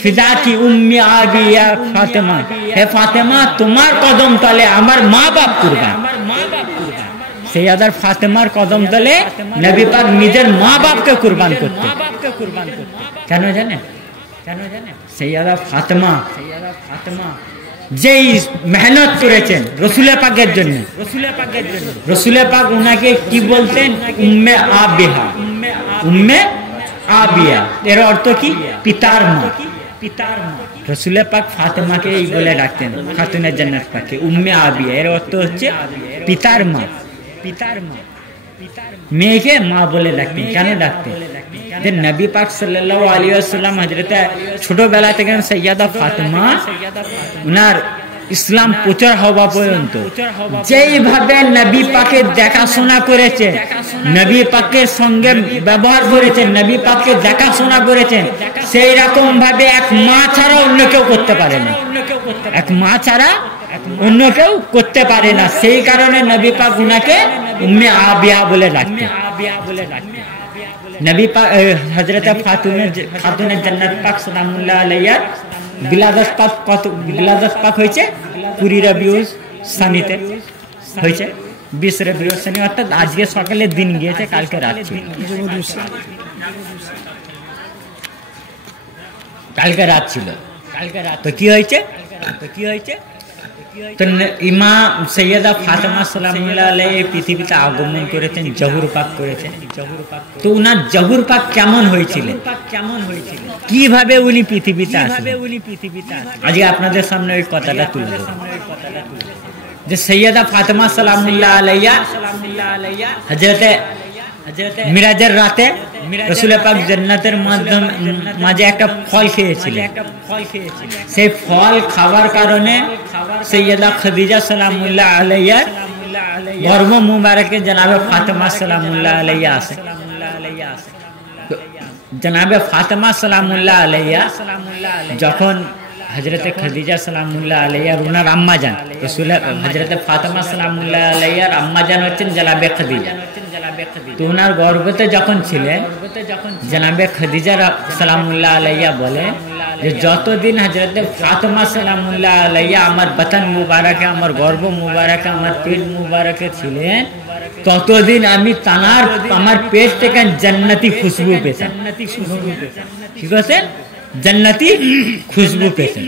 ফিদাকি উম্মি আবি ইয়া ফাতেমা, হে ফাতেমা তোমার কদম তলে আমার মা বাপ কুরবান। সৈয়দা ফাতেমার কদম তলে নবী পাক নিজের মা বাপকে কুরবান করতেন। কেন জানেন? সৈয়দা ফাতেমা যেই মেহনত করেছেন রসুলের পাকের জন্য, রসুলের পাক উনাকে কি বলতেন, উম্মে আবিয়া। এর অর্থ কি? পিতার মা। রসুলের পাক ফাতেমাকে এই বলে ডাকতেন, খাতুনে জান্নাত পাকে উম্মে আবিয়া। এর অর্থ হচ্ছে পিতার মা। মেয়েকে মা বলে ডাকতেন। কেন ডাকতেন? যে নবী পাক সাল্লাল্লাহু আলাইহি ওয়াসাল্লাম হযরত ছোটবেলা থেকে সৈয়দা ফাতেমা উনার ইসলাম প্রচার হওয়া পর্যন্ত যেইভাবে নবী পাকের দেখাশোনা করেছেন, নবী পাকের সঙ্গে ব্যবহার করেছেন, নবী পাককে দেখাশোনা করেছেন, সেই রকম ভাবে এক মা ছাড়া অন্য কেউ করতে পারে না। এক মা ছাড়া অন্য কেউ করতে পারে না। সেই কারণে নবী পাক উনাকে উম্মে আবিয়া বলে ডাকতেন। নবী পাক হযরত খাতুনে জান্নাত পাক সালামুল্লাহ আলাইহা বিলাদত পাক হয়েছে 20 রবিউল সানিতে হয়েছে, 20 রবিউল সানি, অর্থাৎ আজকে সকালে দিন গিয়েছে, কালকে রাত ছিল, তো কি হয়েছে? তো ইমাম সৈয়দা ফাতেমা সালামুল্লাহ আলাইহা পৃথিবীতে আগমন করেছেন, জহুর পাক করেছেন। তো উনার জহুর পাক কেমন হয়েছিল, কিভাবে উনি পৃথিবীতে আসলেন, আজকে আপনাদের সামনে ওই কথাটা তুলে ধরব। যে সৈয়দা ফাতেমা সালামুল্লাহ আলাইহা হযরতে মিরাজের রাতে রসুল পাক জান্নাতের মাঝে একটা ফল খেয়েছিলেন। সেই ফল খাওয়ার কারণে সৈয়দা খাদিজা সালামুল্লাহ আলাইহা গর্ভ মুবারকে জনাবে ফাতেমা সালামুল্লাহ আলাইহা আসে। জনাবে ফাতেমা সালামুল্লাহ আলাইহা যখন হযরতে খাদিজা সালামুল্লাহ আলাইহা উনার আম্মা জান, রসুল হযরতে ফাতেমা সালামুল্লাহ আলাইহার আম্মা জান হচ্ছেন জনাবে খাদিজা। তো উনার গর্ভতে যখন ছিলেন, জনাবে খাদিজা সালামুল্লাহ আলাইহা বলে যে যতদিন হযরতে ফাতেমা সালামুল্লাহ আলাইহা আমার বতন মুবারকে, আমার গর্ভ মুবারকে, আমার পেট মুবারকে ছিলেন, ততদিন আমি আমার পেট থেকে জান্নাতি খুশবু পেতাম। ঠিক আছে, জান্নাতি খুশবু পেতেন।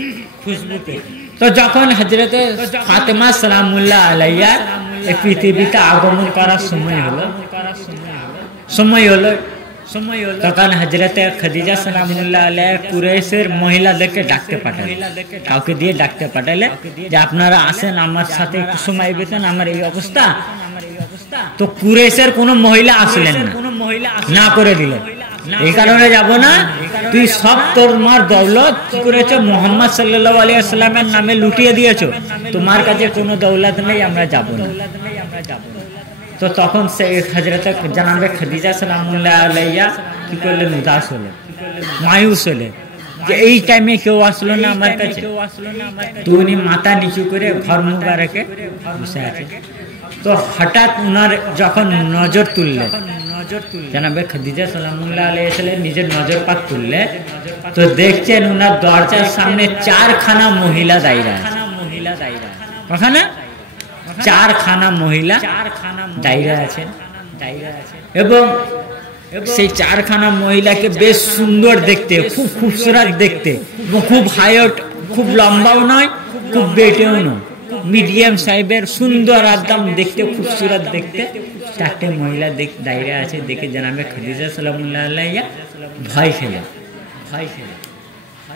তো যখন হযরতে ফাতেমা সালামুল্লাহ আলাইহা এই পৃথিবীতে আগমন করার সময় হলো তখন হযরতে খাদিজা সালামুল্লাহ আলাইহা কুরাইশের মহিলাদেরকে ডাকতে পাঠালেন, কাউকে দিয়ে ডাকতে পাঠালে যে আপনারা আসেন আমার সাথে একটু সময় বিতান, আমার এই অবস্থা। তো কুরাইশের কোনো মহিলা আসলেন না করে দিলেন, এই কারণে যাব না, তুই সব তোমার দৌলত কি করেছো মুহাম্মদ সাল্লাল্লাহু আলাইহি ওয়াসাল্লামের নামে লুটিয়ে দিয়েছো, তোমার কাছে কোনো দৌলত নেই, আমরা যাব না। তো তখন সে হযরত জনাবে খাদিজা সালামুল্লাহ আলাইহা কি করলেন, উদাস হলেন, মায়ুস হলেন যে এই টাইমে কেউ আসলো না আমার কাছে। তো উনি মাথা নিচু করে ঘর মুবারকে বসে আছে। তো হঠাৎ উনার যখন নজর তুললেন, জানাবে খাদিজা সালামুল্লাহ আলাইহি সাল্লাম নিজের নজর পাক তুললে তো দেখছেন উনার দরজার সামনে 4খানা মহিলা দাঁড়িয়ে আছে। ওখানে 4খানা মহিলা দাঁড়িয়ে আছেন এবং সেই 4খানা মহিলাকে বেশ সুন্দর দেখতে, খুব খুবসুরত দেখতে, খুব হাইট, খুব লম্বাও নয়, খুব বেটেও নয়, মিডিয়াম সাইজের সুন্দর একদম দেখতে, খুবসুরত দেখতে 4টে মহিলা দাঁড়িয়ে আছে। দেখে জানাবে খাদিজা সালামুল্লাহ আলাইহা ভয় খেলেন।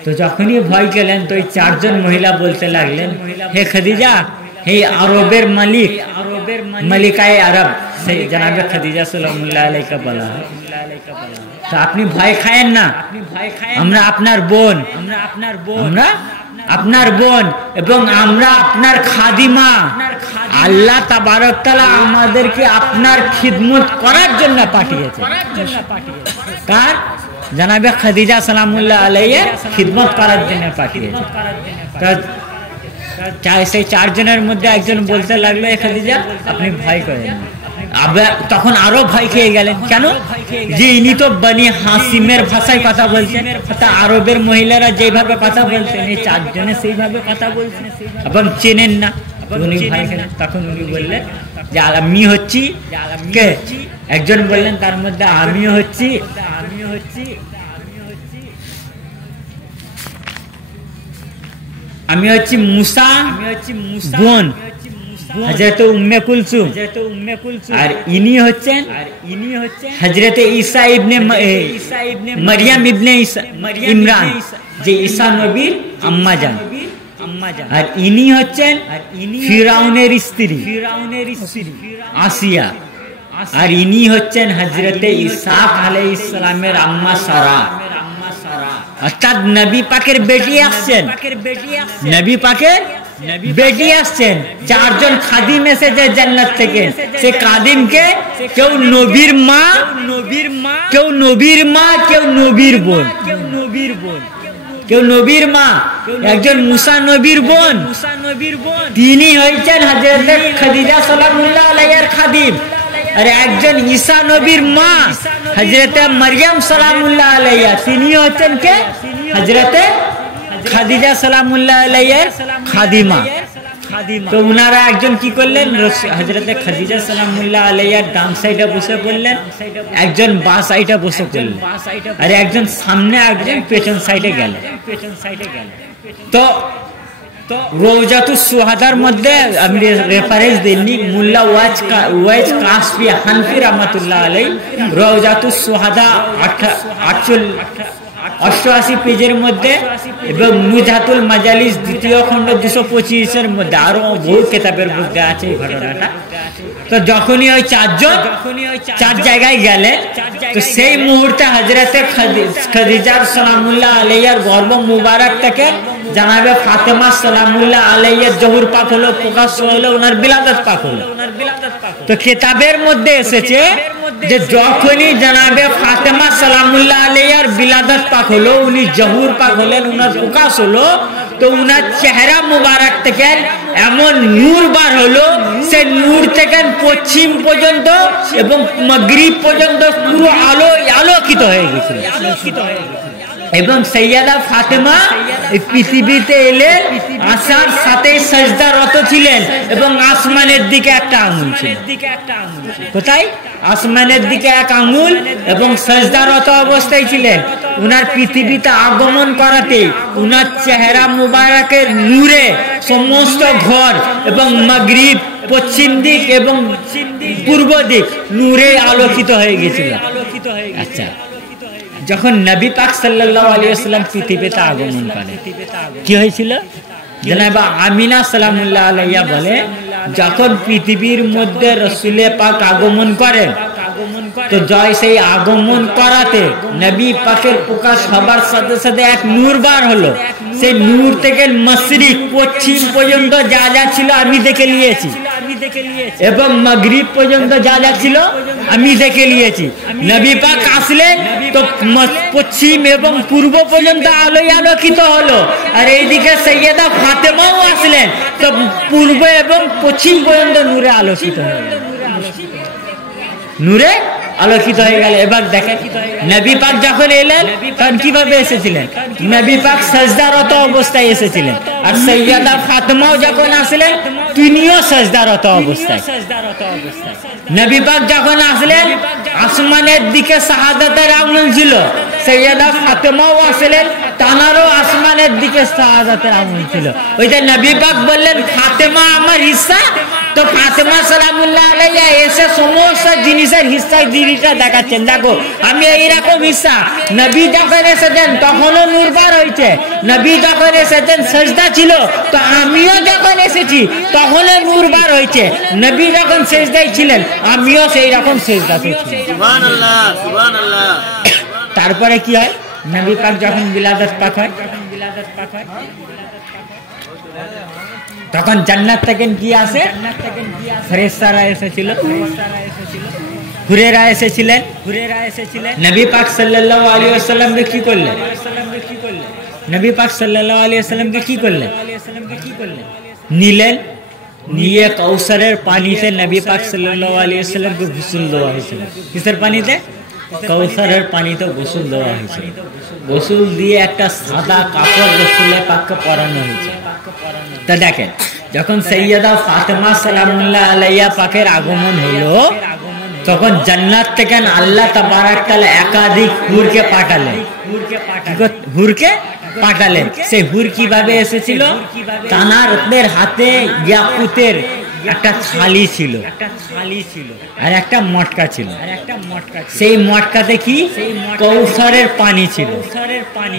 তো যখনই ভয় খেলেন তো এই 4জন মহিলা বলতে লাগলেন, হে খাদিজা, হে আরবের মালিক, মালিকায়ে আরব, সেই জানাবে খাদিজা সালামুল্লাহ আলাইহা বলা হয়, তো আপনি ভয় খায়েন না, আমরা আপনার বোন, আমরা আপনার বোন এবং আমরা আপনার খাদিমা। আল্লাহ তাবারক তাআলা আমাদেরকে আপনার খিদমত করার জন্য পাঠিয়েছে। কার? জানাবে খাদিজা সালামুল্লাহ আলাইহা খিদমত করার জন্য পাঠিয়েছে। সেই 4জনের মধ্যে একজন বলতে লাগলো, এ খাদিজা আপনি ভয় করেন না। তখন আরো ভয় খেয়ে গেলেন। কেন? যে ইনি তো বনি হাসিমের ভাষায় কথা বলছেন, আরবের মহিলারা যেভাবে কথা বলছেন এই 4জনে সেইভাবে কথা বলছেন এবং চেনেন না। উনি ভয় খেলেন। তখন উনি বললেন যে আমি হচ্ছি কে? একজন বললেন তার মধ্যে আমিও হচ্ছি মুসা বোন হযরত উম্মে কুলসুম, আর ইনি হচ্ছেন হযরত ঈসা ইবনে মারইয়াম ইবনে ইমরান, যে ঈসা নবীর আম্মা জান। আর ইনি হচ্ছেন ফিরাউনের স্ত্রী আসিয়া, আর ইনি হচ্ছেন হযরত ইসহাক আলাইহিস সালামের আম্মা সারা। অর্থাৎ নবী পাকের বেটি আসছেন, নবী পাকের বেটি আসছেন। 4জন খাদিম এসেছে জান্নাত থেকে। সে খাদিমকে কেউ নবীর মা, কেউ নবীর মা, কেউ নবীর বোন, কেউ নবীর মা, একজন মুসা নবীর বোন, তিনি হয়েছেন হযরত খাদিজা সালামুল্লাহ আলাইহার খাদিম। আর একজন ঈসা নবীর মা হযরত মারইয়াম সালামুল্লাহ আলাইহা, তিনি হচ্ছেন কে? হযরত খাদিজা সালামুল্লাহ আলাইহার খাদিমা। তো উনারা একজন কি করলেন, হযরত খাদিজা সালামুল্লাহ আলাইহার ডান সাইডে বসে পড়লেন, একজন বাঁ সাইডে বসে পড়লেন, আর একজন সামনে, একজন পেছন সাইডে গেল। তো রওজাতুস সুহাদার মধ্যে আমি রেফারেন্স দিইনি, মোল্লা ওয়াইজ কাশফি হানফি রাহমাতুল্লাহ আলাইহি রওজাতুস সুহাদা 88 পেজের মধ্যে এবং নুজহাতুল মাজালিস 2য় খণ্ড 225 মধ্যে, আরো বহু কিতাবের মধ্যে আছে এই ঘটনাটা। তো যখনই ওই 4জন 4 জায়গায় গেলে তো সেই মুহূর্তে হযরত খাদিজা সালামুল্লাহ আলাইহার গর্ভ মুবারক থেকে জানাবে ফাতেমা সালামুল্লাহ আলাইহার জহুর পাক হলো, প্রকাশ হলো, ওনার বিলাদত পাক হলো। তো কিতাবের মধ্যে এসেছে যে যখনই জানাবে ফাতেমা সালামুল্লাহ আলাইহার বিলাদত পাক হলো, উনি জহুর পাক হলেন, উনার প্রকাশ হলো, তো উনার চেহারা মুবারক থেকে এমন নূর বার হলো, সে নূর থেকে পশ্চিম পর্যন্ত এবং মাগরিব পর্যন্ত পুরো আলোকিত হয়ে গেছিল। এবং সাইয়্যিদা ফাতেমা এই পৃথিবীতে এলে আসার সাথে সাজদারত ছিলেন এবং আসমানের দিকে একটা আঙ্গুল ছিল। কোথায়? আসমানের দিকে এক আঙ্গুল, এবং সাজদারত অবস্থায় ছিলেন। উনার পৃথিবীতে আগমন করাতে উনার চেহারা মুবারকের নূরে সমস্ত ঘর এবং মাগরিব, পশ্চিম দিক এবং পূর্ব দিক নূরে আলোকিত হয়ে গেছিল। আচ্ছা, যখন নবী পাক সাল্লাল্লাহু আলাইহি ওয়াসাল্লাম পৃথিবীতে আগমন করেন, কি হয়েছিল? জনাবা আমিনা সালামুল্লাহ আলাইহা বলে, যখন পৃথিবীর মধ্যে রাসূল পাক আগমন করেন তো জয় সেই আগমন করাতে নবী পাকের প্রকাশ হবার সাথে সাথে এক নূর বার হলো। সেই নূর থেকে মাশরিক পশ্চিম পর্যন্ত যা যা ছিল আমি দেখে নিয়েছি, এবং মাগরিব পর্যন্ত যা যা ছিল আমি দেখে নিয়েছি। নবী পাক আসলেন তো পশ্চিম এবং পূর্ব পর্যন্ত আলোয় আলোকিত হলো, আর এইদিকে সৈয়দা ফাতেমাও আসলেন তো পূর্ব এবং পশ্চিম পর্যন্ত নূরে আলোকিত হলো, নূরে আলোকিত হয়ে গেল। এবার দেখেন নবী পাক যখন এলেন তখন কিভাবে এসেছিলেন? নবী পাক সাজদারত অবস্থায় এসেছিলেন, আর সৈয়দা ফাতেমাও যখন আসলেন তিনিও সাজদারত অবস্থায়। নবী পাক যখন আসলেন আসমানের দিকে শাহাদাতের আঙুল ছিল, সৈয়দা ফাতেমাও আসলেন তানারও আসমানের দিকে শাহাদাতের আঙুল ছিল। ওইটা নবী পাক বললেন ফাতেমা আমার হিস্সা, তো ফাতেমা সালামুল্লাহ আলাইহা এসে সমস্ত জিনিসের হিস্সা জিনিসটা দেখাচ্ছেন, দেখো আমি এইরকম হিস্সা। নবী যখন এসেছেন তখনও নূর বার হয়েছে, নবী যখন এসেছেন সেজদা ছিল, তো আমিও যখন এসেছি তখনও নূর বার হয়েছে। নবী যখন সেজদায় ছিলেন আমিও সেই রকম সেজদাতে ছিলাম। সুবহানাল্লাহ, সুবহানাল্লাহ। তারপরে কি হয়? নবী পাক যখন বিলাদত পাক হয় তখন জান্নাত থেকে কি আসে? ফেরেশতারা এসেছিল, হুরেরা এসেছিলেন। নবী পাক সাল্লাল্লাহু আলাইহি ওয়াসাল্লামকে কি করলেন? নবী পাক সাল্লাল্লাহু আলাইহি ওয়াসাল্লামকে কি করলেন? নিলেন, নিয়ে কাউসারের পানিতে নবী পাক সাল্লাল্লাহু আলাইহি ওয়াসাল্লামকে গোসল দেওয়া হয়েছিল। কিসের পানিতে? কাউসারের পানিতে গোসল দেওয়া হয়েছিল। গোসল দিয়ে একটা সাদা কাপড় রাসূলের পাককে পরানো হয়েছে। তা দেখেন যখন সৈয়দা ফাতেমা সালামুল্লাহ আলাইহা পাকের আগমন হলো তখন জান্নাত থেকে আল্লাহ তাবারক তাআলা একাধিক হুরকে পাঠালেন। হুরকে পাঠালেন। সেই হুর কিভাবে এসেছিল? তানারদের হাতে ইয়াকুতের একটা থালি ছিল আর একটা মটকা ছিল। সেই মটকাতে কি? কৌসারের পানি ছিল।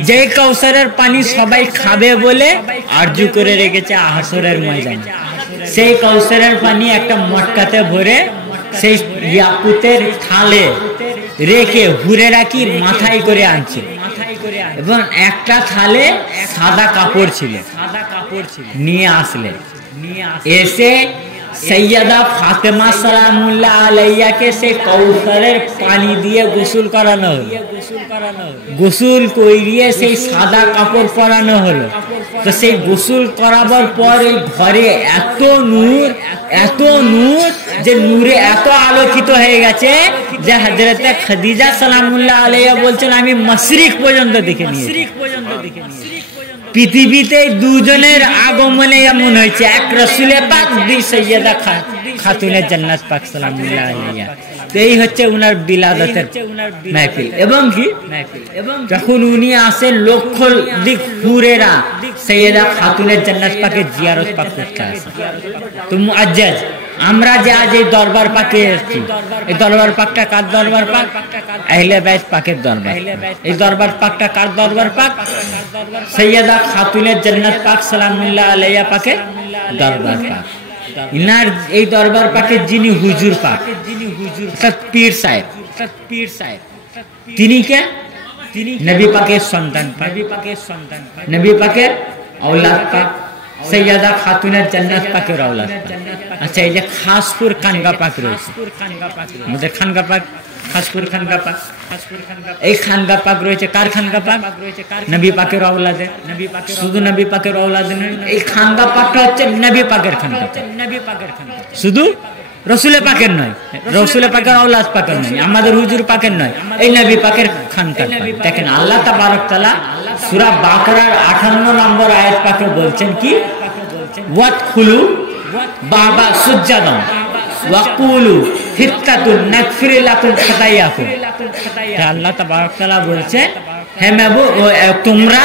যে কৌসারের পানি সবাই খাবে বলে আরজু করে রেখেছে হাসরের ময়দানে। সেই কৌসারের পানি একটা মটকাতে ভরে সেই ইয়াকুতের থালে রেখে হুরেরা কি মাথায় করে আনছে, এবং একটা থালে সাদা কাপড় ছিল, নিয়ে আসলে এসে সৈয়দা ফাতেমা সালামুল্লাহ আলাইহাকে সেই কৌসারের পানি দিয়ে গোসল করানো হলো। গোসল করিয়ে সেই সাদা কাপড় পরানো হলো। তো সেই গোসল করাবার পর এই ঘরে এত নূর যে নূরে এত আলোকিত হয়ে গেছে যে হযরত খাদিজা সালামুল্লাহ আলাইহা বলছেন আমি মাশরিক পর্যন্ত দেখে নিয়েছি। পৃথিবীতে দুজনের আগমনে এমন হয়েছে, এক রাসূলে পাক, দুই সৈয়দা খাতুনে জান্নাত পাক সালামুল্লাহ আলাইহা। তো এই হচ্ছে উনার বিলাদতের মাহফিল। এবং কি যখন উনি আসেন লক্ষ দিক হুরেরা সৈয়দা খাতুনে জান্নাত পাকে জিয়ারত পাক করতে আসে। তো মুআজ্জাজ আমরা যে আজ এই দরবার পাকে এসেছি, এই দরবার পাকটা কার দরবার পাক? আহলে বাইত পাকের দরবার। এই দরবার পাকটা কার দরবার পাক? সৈয়দা খাতুনে জান্নাত পাক সালামুল্লাহ আলাইহা পাকের দরবার পাক। ইনার এই দরবার পাকের যিনি হুজুর পাক, পীর সাহেব, তিনি কে? তিনি নবী পাকের সন্তান পাক, নবী পাকের औलाद পাক, সৈয়দা খাতুনে জান্নাত পাকের औलाद পাক। আচ্ছা, এই যে খাসপুর খানকা পাক রয়েছে, আমাদের খানকা পাক, খাসপুর খানকা পাক, এই খানকা পাক রয়েছে। কার খানকা পাক? নবী পাকের औलादে। শুধু নবী পাকের औलादে নয়, এই খানকা পাকটা হচ্ছে নবী পাকের খানকা পাক। শুধু রসুলের পাকের নয়, রসুলের পাকের औलाद পাকের নয়, আমাদের হুজুর পাকের নয়, এই নবী পাকের খানকা পাক। দেখেন আল্লাহ তাবারক তাআলা সূরা বাকারার 58 নম্বর আয়াত পাকে বলছেন কি? ওয়াদখুলু বাবা সুজ্জাদান ওয়াকুলু হিত্তাতুন নাগফির লাকুম খাতায়াকুম। আল্লাহ তাবারক তাআলা বলছে হে মাহবুব তোমরা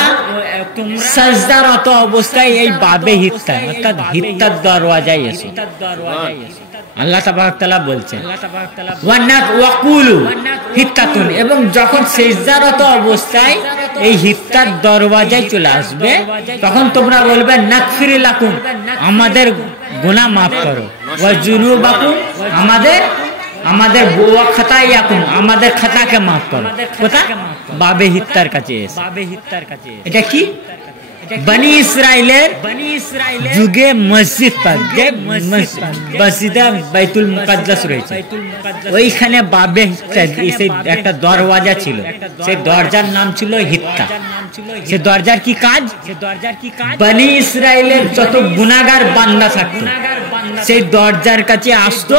সাজদারত অবস্থায় এই বাবে হিত্তা অর্থাৎ হিত্তার দরওয়াজায় এসো। আল্লাহ তাবারক তাআলা বলছেন ওয়াকুলু হিত্তাতুন, এবং যখন সিজদারত অবস্থায় এই হিত্তার দরওয়াজায় চলে আসবে তখন তোমরা বলবে নাগফির লাকুম, আমাদের গুনাহ maaf করো, ওয়া জুনুবাকুম, আমাদের ওয়া খাতায়াকুম, আমাদের খাতাকে maaf করো। কোথা? বাবে হিত্তার কাছে এসে। এটা কি? বনি ইসরাইলের যুগে মসজিদ পাক, যে মসজিদে বাইতুল মুকাদ্দাস রয়েছে, ওইখানে বাবে সেই একটা দরওয়াজা ছিল, সেই দরজার নাম ছিল হিত্তা। সে দরজার কি কাজ? বনি ইসরাইলের যত গুনাহগার বান্দা থাকতো সেই দরজার কাছে আসতো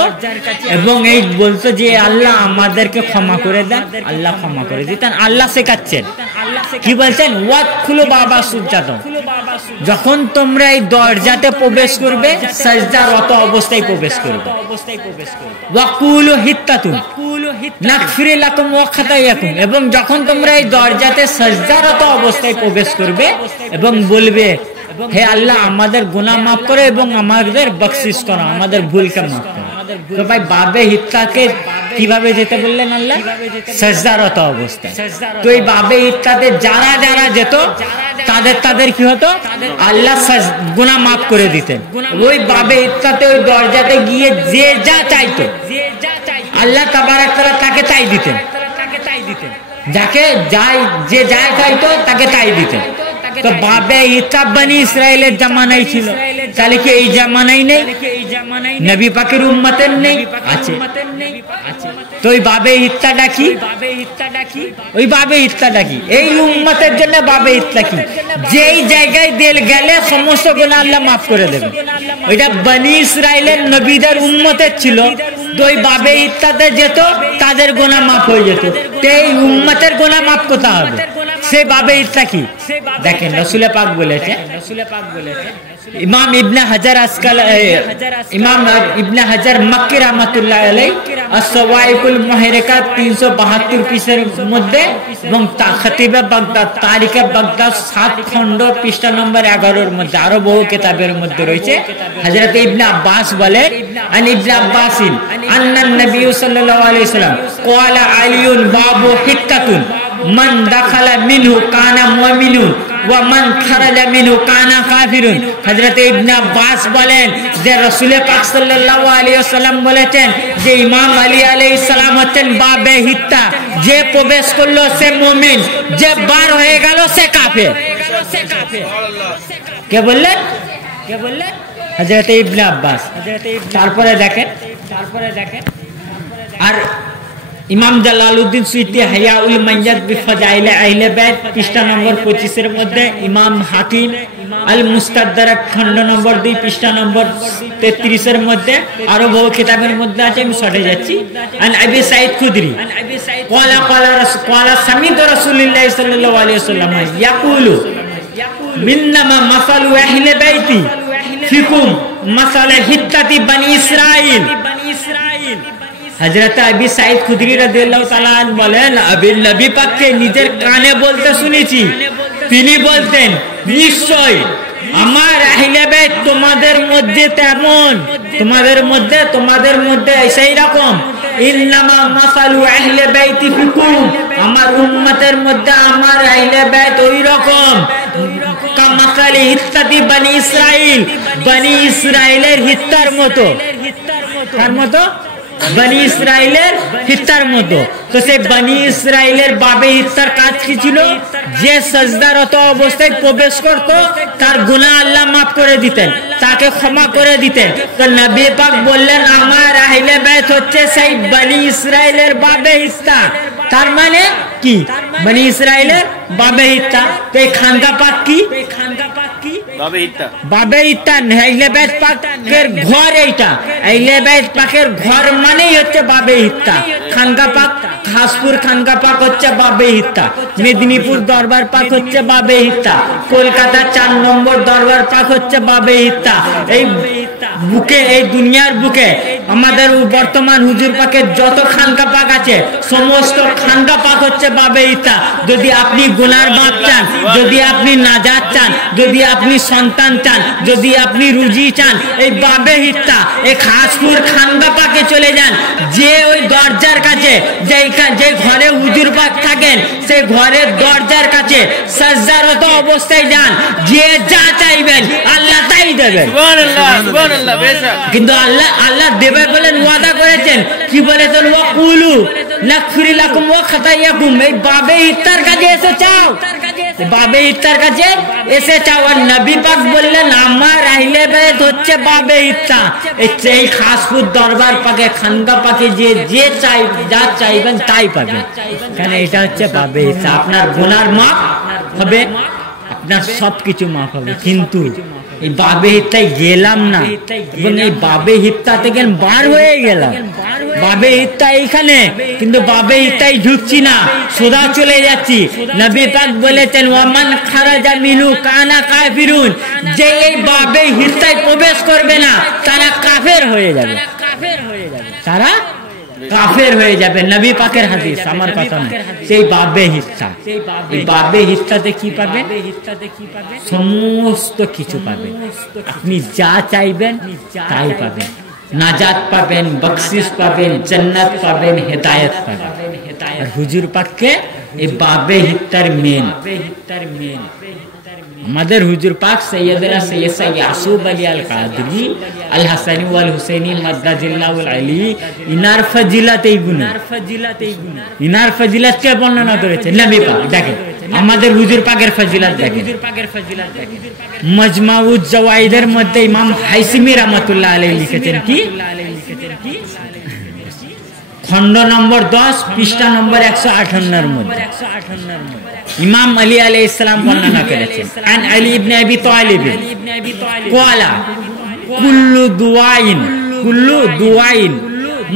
এবং এই বলতো যে আল্লাহ আমাদেরকে ক্ষমা করে দেন। আল্লাহ ক্ষমা করে দিতেন। আল্লাহ শেখাচ্ছেন, কি বলছেন? ওয়াদখুলু বাবা সুজ্জাদান, যখন তোমরা এই দরজাতে প্রবেশ করবে সাজদারত অবস্থায় প্রবেশ করবে। ওয়াকুলু হিত্তাতুন নাগফির লাকুম ওয়া খাতায়াকুম, এবং যখন তোমরা এই দরজাতে সাজদারত অবস্থায় প্রবেশ করবে এবং বলবে হে আল্লাহ আমাদের গুনাহ মাফ করো এবং আমাদের বখশিশ করো, আমাদের ভুলকে মাফ করো। তো ভাই বাবে হিত্তাকে কিভাবে যেতে বললেন আল্লাহ? সাজদারত অবস্থায়। তো এই বাবে হিত্তাতে যারা যারা যেত তাদের কি হতো? আল্লাহ গুনাহ মাফ করে দিতেন। ওই বাবে হিত্তাতে ওই দরজাতে গিয়ে যে যা চাইতো আল্লাহ তাবারক তাআলা তাকে তাই দিতেন। যাকে যে যা চাইতো তাকে তাই দিতেন। তো বাবে হিত্তা বনি ইসরাইলের জামানায় ছিল, তাহলে কি এই জামানায় নেই? নবী পাকের উম্মতের নেই? আছে। তো ওই বাবে হিত্তাটা কি? ওই বাবে হিত্তাটা কি? এই উম্মতের জন্য বাবে হিত্তা কি? যেই জায়গায় দিল গেলে সমস্ত গুনাহ আল্লাহ মাফ করে দেবে। ওইটা বনি ইসরাইলের নবীদের উম্মতের ছিল। তো ওই বাবে হিত্তাতে যেত, তাদের গুনাহ মাফ হয়ে যেত। তো এই উম্মতের গুনাহ মাফ করতে হবে। সে বাবে হিত্তা কি? দেখেন রাসূল পাক বলেছে, ইমাম ইবনে হাজার মক্কি রাহমাতুল্লাহ আলাইহি আস-সাওয়াইকুল মুহরিকা 372 পৃষ্ঠার মধ্যে এবং খতিবে বাগদাদ তারিখে বাগদাদ 7 খণ্ড পৃষ্ঠা নম্বর 11 এর মধ্যে আরো বহু কিতাবের মধ্যে রয়েছে। হযরত ইবনে আব্বাস বলেন, আন ইবনে আব্বাসিন আন্নান নবী সাল্লাল্লাহু আলাইহি ওয়াসাল্লাম ক্বালা আলিয়ুন বাবু হিত্তাতুন মান দাখালা মিনহু কানা মুমিনুন ওয়া মান খারাজা মিনহু কানা কাফিরুন। হযরত ইবনে আব্বাস বলেন যে রাসূল পাক সাল্লাল্লাহু আলাইহি ওয়াসাল্লাম বলেছেন যে ইমাম আলী আলাইহিস সালাম হচ্ছেন বাবে হিত্তা, যে প্রবেশ করলো সে মুমিন, যে বার হয়ে গেল সে কাফের। কে বললেন? হযরত ইবনে আব্বাস। তারপরে দেখেন আর ইমাম জালালউদ্দিন সুয়ুতি হায়াউল মাইয়াত বিফাজাইল আহলে বাইত পৃষ্ঠা নম্বর 25 এর মধ্যে, ইমাম হাকিম আল মুস্তাদরাক খণ্ড নম্বর 2 পৃষ্ঠা নম্বর 33 এর মধ্যে, আরো বহু কিতাবের মধ্যে আছে, আমি সরে যাচ্ছি। আন আবি সাঈদ খুদরি ক্বালা সামি'তু রাসূলুল্লাহ সাল্লাল্লাহু আলাইহি ওয়াসাল্লাম ইয়াকুলু মিন্নামা মাসালু আহলে বাইতি ফিকুম মাসালা হিত্তাতি বনি ইসরাইল। হযরত আবি সাঈদ খুদরি রাদিয়াল্লাহু তাআলা বলেন, নবী পাককে নিজের কানে বলতে শুনেছি, তিনি বলতেন নিশ্চয় আমার আহলে বাইত তোমাদের মধ্যে তেমন, তোমাদের মধ্যে সেই রকম। ইন্নামা মাসালু আহলে বাইতি ফিকুম, আমার উম্মতের মধ্যে আমার আহলে বাইত ওই রকম কামাসালি হিত্তাতি বনি ইসরাইল, বনি ইসরাইলের হিত্তার মতো। কার মতো? বনি ইসরাইলের হিত্তার মতো। তো সেই বনি ইসরাইলের বাবে হিত্তার কাজ কি ছিল? যে সাজদারত অবস্থায় প্রবেশ করত তার গুনাহ আল্লাহ মাফ করে দিতেন, তাকে ক্ষমা করে দিতেন। তো নবী পাক বললেন আমার আহলে বাইত হচ্ছে সেই বনি ইসরাইলের বাবে হিত্তা। তার মানে কি? বনি ইসরাইলের বাবে হিত্তা। তো এই খানকা পাক কি? বাবে হিত্তা আহলে বাইত পাকের ঘর। এইটা আহলে বাইত পাকের ঘর মানেই হচ্ছে বাবে হিত্তা। খানকা পাক, খাসপুর খানকা পাক হচ্ছে বাবে হিত্তা, মেদিনীপুর দরবার পাক হচ্ছে বাবে হিত্তা, কলকাতা 4 নম্বর দরবার পাক হচ্ছে বাবে হিত্তা। এই বুকে, এই দুনিয়ার বুকে আমাদের বর্তমান হুজুর পাকের যত খানকা পাক আছে সমস্ত খানকা পাক হচ্ছে বাবে হিত্তা। যদি আপনি গুনার মাপ চান, যদি আপনি নাজাত চান, যদি আপনি সন্তান চান, যদি আপনি রুজি চান, এই বাবে হিত্তা এই খাসপুর খানকা পাকে চলে যান। যে ওই দরজার কাছে, যে ঘরে হুজুর পাক থাকেন সেই ঘরের দরজার কাছে সাজদারত অবস্থায় যান, যে যা চাইবেন আল্লাহ তাই দেবেন। কিন্তু আল্লাহ দেবে বলেন ওয়াদা করেছেন। কি বলেছেন? ওয়াকুলু নাগফির লাকুম ওয়া খাতায়াকুম। এই বাবে হিত্তার কাছে এসে চাও, বাবে হিত্তার কাছে এসে চাও। আর নবী পাক বললেন আমার আহলে বাইত হচ্ছে বাবে হিত্তা। এই খাসপুর দরবার পাকে খানকা পাকে যে চাই যা চাইবেন তাই পাবেন, কেন এটা হচ্ছে বাবে হিত্তা। আপনার গুনার মাফ হবে, আপনার সবকিছু মাফ হবে। কিন্তু এই বাবে হিত্তায় গেলাম না এবং এই বাবে হিত্তা থেকে বার হয়ে গেলাম। বাবে হিত্তা এইখানে, কিন্তু বাবে হিত্তায় ঢুকছি না, সোজা চলে যাচ্ছি। নবী পাক বলেছেন ওয়ামান খারাজা মিনহু কানা কাফিরুন, যে এই বাবে হিত্তায় প্রবেশ করবে না তারা কাফের হয়ে যাবে, তারা কাফের হয়ে যাবে। নবী পাকের হাদিস, আমার কথা না। সেই বাবে হিস্সা, এই বাবে হিস্সাতে কি পাবে? সমস্ত কিছু পাবে, আপনি যা চাইবেন তাই পাবেন। নাজাত পাবেন, বকশিস পাবেন, জান্নাত পাবেন, হেদায়েত পাবেন। আর হুজুর পাককে এই বাবে হিত্তার মেন, আমাদের হুজুর পাক সৈয়দনা সৈয়দ ইয়াসুব আলী আল কাদরি আল হাসানি ওয়াল হুসাইনি মাদ্দাজিল্লাহুল আলী, ইনার ফজিলত এই গুণ, ইনার ফজিলত কে বর্ণনা করেছে নবী পাক। দেখেন আমাদের হুজুর পাকের ফজিলত দেখেন। মাজমাউজ জাওয়াইদের মধ্যে ইমাম হাইসিমি রাহমাতুল্লাহ আলাইহি লিখেছেন কি, খণ্ড নম্বর 10 পৃষ্ঠা নম্বর 158 এর মধ্যে ইমাম আলী আলাইহিস সালাম বর্ণনা করেছেন। আন আলী ইবনে আবি তালিব ক্বালা কুল্লু দুআইন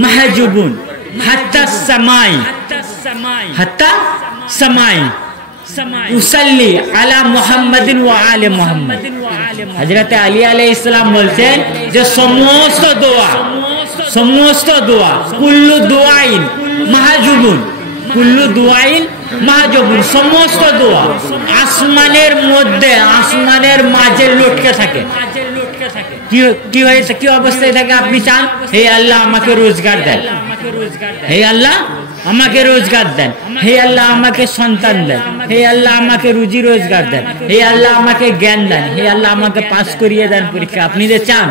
মাহজুবুন হাত্তা সামাই উসাল্লি আলা মুহাম্মাদিন ওয়া আলি মুহাম্মাদ। হযরত আলী আলাইহিস সালাম বলছেন যে সমস্ত দোয়া কুল্লু দুআইন মাহজুবুন, কুল্লু দুআইন মাহজুবুন, সমস্ত দোয়া আসমানের মধ্যে, আসমানের মাঝে লটকে থাকে। কি হয়েছে, কি অবস্থায় থাকে? আপনি চান হে আল্লাহ আমাকে রোজগার দেন, হে আল্লাহ আমাকে রোজগার দেন, হে আল্লাহ আমাকে সন্তান দেন, হে আল্লাহ আমাকে রুজি রোজগার দেন, হে আল্লাহ আমাকে জ্ঞান দেন, হে আল্লাহ আমাকে পাস করিয়ে দেন পরীক্ষা। আপনি যে চান,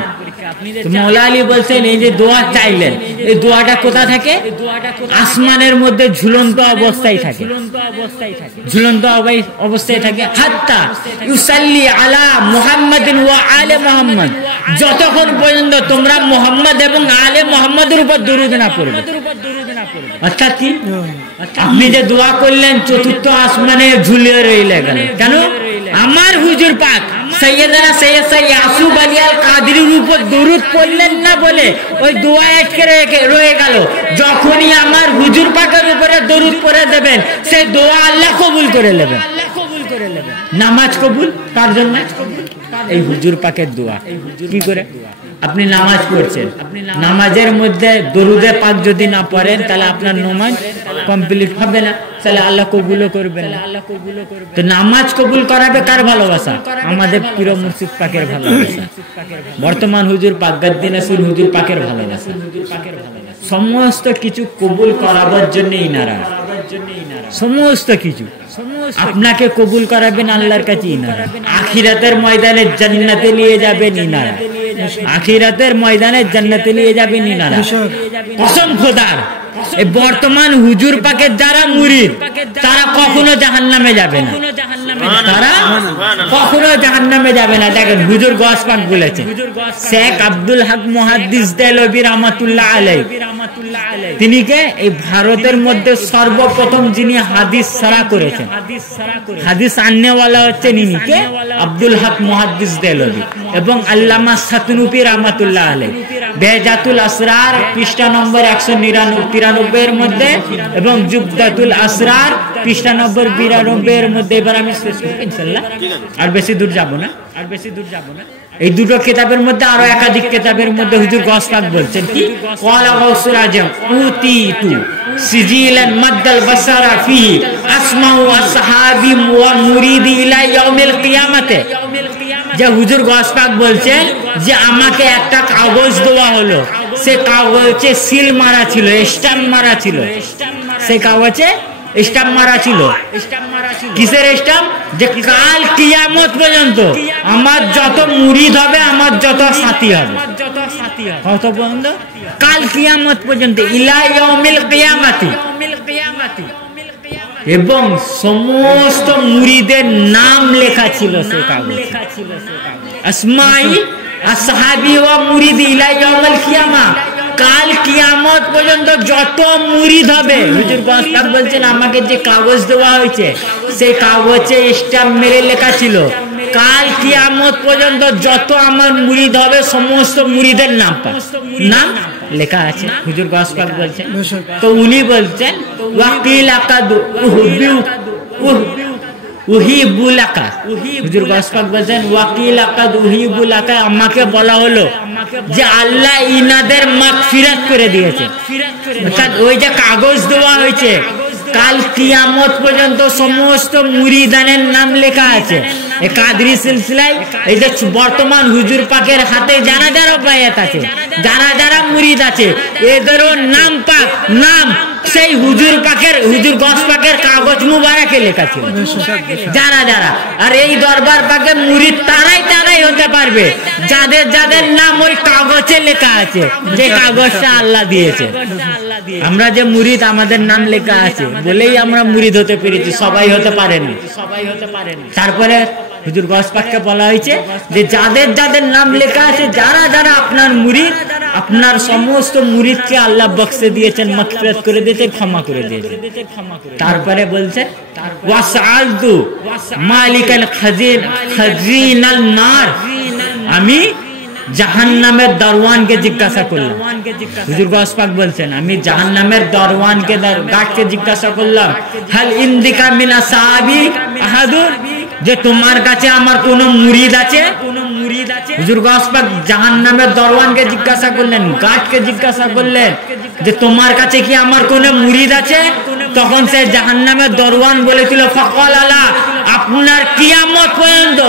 মৌলা আলী বলছেন এই যে দোয়া চাইলেন, এই দোয়াটা কোথা থাকে? আসমানের মধ্যে ঝুলন্ত অবস্থায় থাকে, ঝুলন্ত অবস্থায় থাকে। হাত্তা ইউসাল্লি আলা মুহাম্মাদিন ওয়া আলে মুহাম্মাদ, যতক্ষণ পর্যন্ত তোমরা মুহাম্মদ এবং আলে মুহাম্মাদের উপর দরুদ না পড়বে। অর্থাৎ কি, আপনি যে দোয়া করলেন চতুর্থ আসমানে ঝুলিয়ে রইলে গেল, কেন? আমার হুজুর পাক সৈয়দনা সৈয়দ ইয়াসুব আলী আল কাদরির উপর দরুদ পড়লেন না বলে ওই দোয়া আটকে রয়ে গেল। যখনই আমার হুজুর পাকের উপরে দরুদ পড়ে দেবেন, সেই দোয়া আল্লাহ কবুল করে নেবেন। নামাজ কবুল কার জন্য? এই হুজুর পাকের দোয়া। কি করে? আপনি নামাজ পড়ছেন, নামাজের মধ্যে দরুদে পাক যদি না পড়েন তাহলে আপনার নামাজ কমপ্লিট হবে না, তাহলে আল্লাহ কবুলও করবে না। তো নামাজ কবুল করাবে কার ভালোবাসা? আমাদের প্রিয় মুর্শিদ পাকের ভালোবাসা, বর্তমান হুজুর পাক গদ্দি নসির হুজুর পাকের ভালোবাসা। সমস্ত কিছু কবুল করাবার জন্য ইনারা, সমস্ত কিছু আপনাকে কবুল করাবেন আল্লাহর কাছে ইনারা। আখিরাতের ময়দানে জান্নাতে নিয়ে যাবেন ইনারা, আখিরাতের ময়দানে জান্নাতে নিয়ে যাবেন ইনারা। কসম খোদার, এই বর্তমান হুজুর পাকের যারা মুরিদ তারা কখনো জাহান্নামে যাবে না, তারা কখনো জাহান্নামে যাবে না। দেখেন হুজুর গস পাক বলেছে, শেখ আব্দুল হক মুহাদ্দিস দেহলভী রাহমাতুল্লাহ আলাইহি, তিনি কে এই ভারতের মধ্যে সর্বপ্রথম যিনি হাদিস সারা করেছেন, হাদিস আননেওয়ালা হচ্ছেন ইনি কে, আব্দুল হক মুহাদ্দিস দেহলভী। এবং আল্লামা সাতনুপি রাহমাতুল্লাহ আলাইহি বেজাতুল আসরার পৃষ্ঠা নম্বর 193 এর মধ্যে এবং জুবদাতুল আসরার পৃষ্ঠা নম্বর 92 এর মধ্যে। এবার আমি শেষ করব ইনশাআল্লাহ, আর বেশি দূর যাব না। এই দুটো কিতাবের মধ্যে আরো একাধিক কিতাবের মধ্যে হুজুর গস পাক বলছেন কি, ওয়ালা গাউসুল আজম উতিতু সিজিলান মাদ্দাল বাসারা ফিহি আসমাউ আসহাবি ওয়া মুরিদি ইলা ইয়াউমিল কিয়ামাতে। যে হুজুর গস পাক বলছেন যে আমাকে একটা কাগজ দেওয়া হলো, সে কাগজে সিল মারা ছিল, স্ট্যাম্প মারা ছিল, সেই কাগজে স্ট্যাম্প মারা ছিল। কিসের স্ট্যাম্প? যে কাল কিয়ামত পর্যন্ত আমার যত মুরিদ হবে, আমার যত সাথী হবে, কত পর্যন্ত? কাল কিয়ামত পর্যন্ত, ইলা ইয়াউমিল কিয়ামাতি। এবং সমস্ত মুরিদের নাম লেখা ছিল সেই কাগজে। আসমাই আসহাবি ওয়া মুরিদি ইলা ইয়াউমিল কিয়ামা, কাল কিয়ামত পর্যন্ত যত মুরিদ হবে, হুজুর গৌস পাক বলছেন আমাকে যে কাগজ দেওয়া হয়েছে সেই কাগজে স্ট্যাম্প মেরে লেখা ছিল কাল কিয়ামত পর্যন্ত যত আমার মুরিদ হবে সমস্ত মুরিদের নাম লেখা আছে। হুজুর গৌস পাক বলছেন, তো উনি বলছেন ওয়াকিল আকাদ উহিবুলাকা, হুজুর গৌস পাক বলছেন ওয়াকিল আকাদ উহিবুলাকা, আমাকে বলা হলো যে আল্লাহ ইনাদের মাগফিরাত করে দিয়েছে। অর্থাৎ ওই যে কাগজ দেওয়া হয়েছে কাল কিয়ামত পর্যন্ত সমস্ত মুরিদানের নাম লেখা আছে। এই কাদরি সিলসিলায় এই যে বর্তমান হুজুর পাকের হাতে যারা যারা বায়াত আছে, যারা যারা মুরিদ আছে, এদেরও নাম পাক নাম সেই হুজুর গৌস পাকের কাগজ মুবারকে লেখা ছিল যারা যারা। আর এই দরবার পাকের মুরিদ তারাই হতে পারবে যাদের যাদের নাম ওই কাগজে লেখা আছে, যে কাগজটা আল্লাহ দিয়েছে। আমরা যে মুরিদ আমাদের নাম লেখা আছে বলেই আমরা মুরিদ হতে পেরেছি, সবাই হতে পারেনি। তারপরে হুজুর গৌস পাককে বলা হয়েছে যে যাদের যাদের নাম লেখা আছে, যারা যারা আপনার মুরিদ, আপনার সমস্ত মুরিদকে আল্লাহ বক্সে দিয়েছেন, মাগফিরাত করে দিয়েছেন, ক্ষমা করে দিয়েছেন। তারপরে বলছেন ওয়াসআলতু মালিকাল খাজিনাল নার, আমি জাহান্নামের দরওয়ানকে জিজ্ঞাসা করলাম। হুজুর গৌস পাক বলছেন আমি জাহান্নামের দরওয়ানকে গার্ডকে জিজ্ঞাসা করলাম হাল ইনদিকা মিন আসহাবি আহাদুন, যে তোমার কাছে আমার কোন মুরিদ আছে? হুজুর গৌস পাক জাহান্নামের দরওয়ানকে জিজ্ঞাসা করলেন, গার্ডকে জিজ্ঞাসা করলেন যে তোমার কাছে কি আমার কোন মুরিদ আছে? তখন সে জাহান্নামের দরওয়ান বলেছিল ফাকাল আলা, আপনার কিয়ামত পর্যন্ত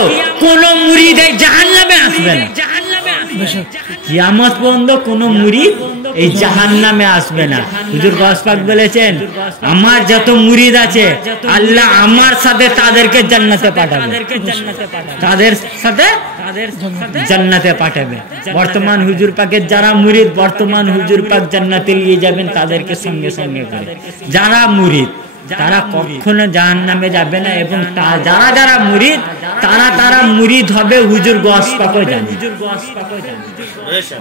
কোন মুরিদ এই জাহান্নামে আসবে না। কিয়ামত পর্যন্ত কোন মুরিদ এই জাহান্নামে আসবে না। হুজুর গৌস পাক বলেছেন আমার যত মুরিদ আছে আল্লাহ আমার সাথে তাদেরকে জান্নাতে পাঠাবে, তাদের সাথে জান্নাতে পাঠাবে। বর্তমান হুজুর পাকের যারা মুরিদ, বর্তমান হুজুর পাক জান্নাতে নিয়ে যাবেন তাদেরকে সঙ্গে সঙ্গে করে। যারা মুরিদ তারা কখনো জাহান্নামে যাবে না, এবং যারা যারা মুরিদ তারা মুরিদ হবে হুজুর গৌস পাকও জানে।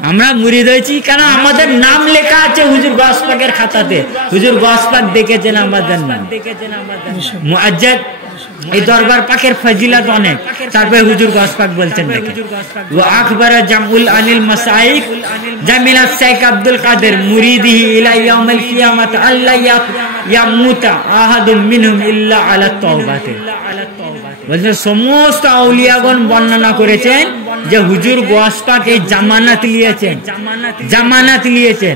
আমরা মুরিদ হয়েছি কেন? আমাদের নাম লেখা আছে হুজুর গৌস পাকের খাতাতে, হুজুর গৌস পাক দেখেছেন আমাদের নাম। মুআজ্জাদ এই দরবার পাকের ফজিলত অনেক। তারপরে হুজুর গৌস পাক বলছেন দেখেন ওয়া আকবার জামউল আনিল মাসাইক জামিলা শেখ আব্দুল কাদের মুরিদিহি ইলা ইয়াউমিল কিয়ামাত আল্লাহ ইয়ামুতা আহাদুম মিনহুম ইল্লা আলা তাওবাতে। বলছেন সমস্ত আউলিয়াগণ বর্ণনা করেছেন যে হুজুর গৌস পাক এই জামানত নিয়েছেন।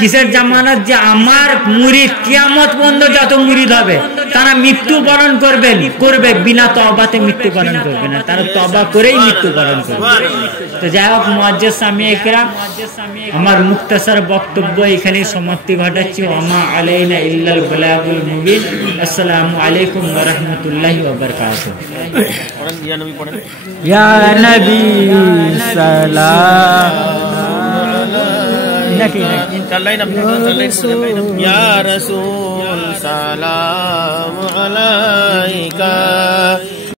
কিসের জামানত? যে আমার মুরিদ কিয়ামত পর্যন্ত যত মুরিদ হবে তারা মৃত্যুবরণ করবে বিনা তওবাতে মৃত্যুবরণ করবে না, তারা তওবা করেই মৃত্যুবরণ করবে। তো যাই হোক মুআজ্জাজ সামিয়ে কিরাম, আমার মুখতাসার বক্তব্য এখানেই সমাপ্তি ঘটাচ্ছি। ওমা আলাইনা ইল্লাল বালাগুল মুবিন। আসসালামু আলাইকুম ওয়া রাহমাতুল্লাহি ওয়া বারাকাতুহু। ইয়া নবী সালাম ইয়া রাসূল সালাম আলাইকা।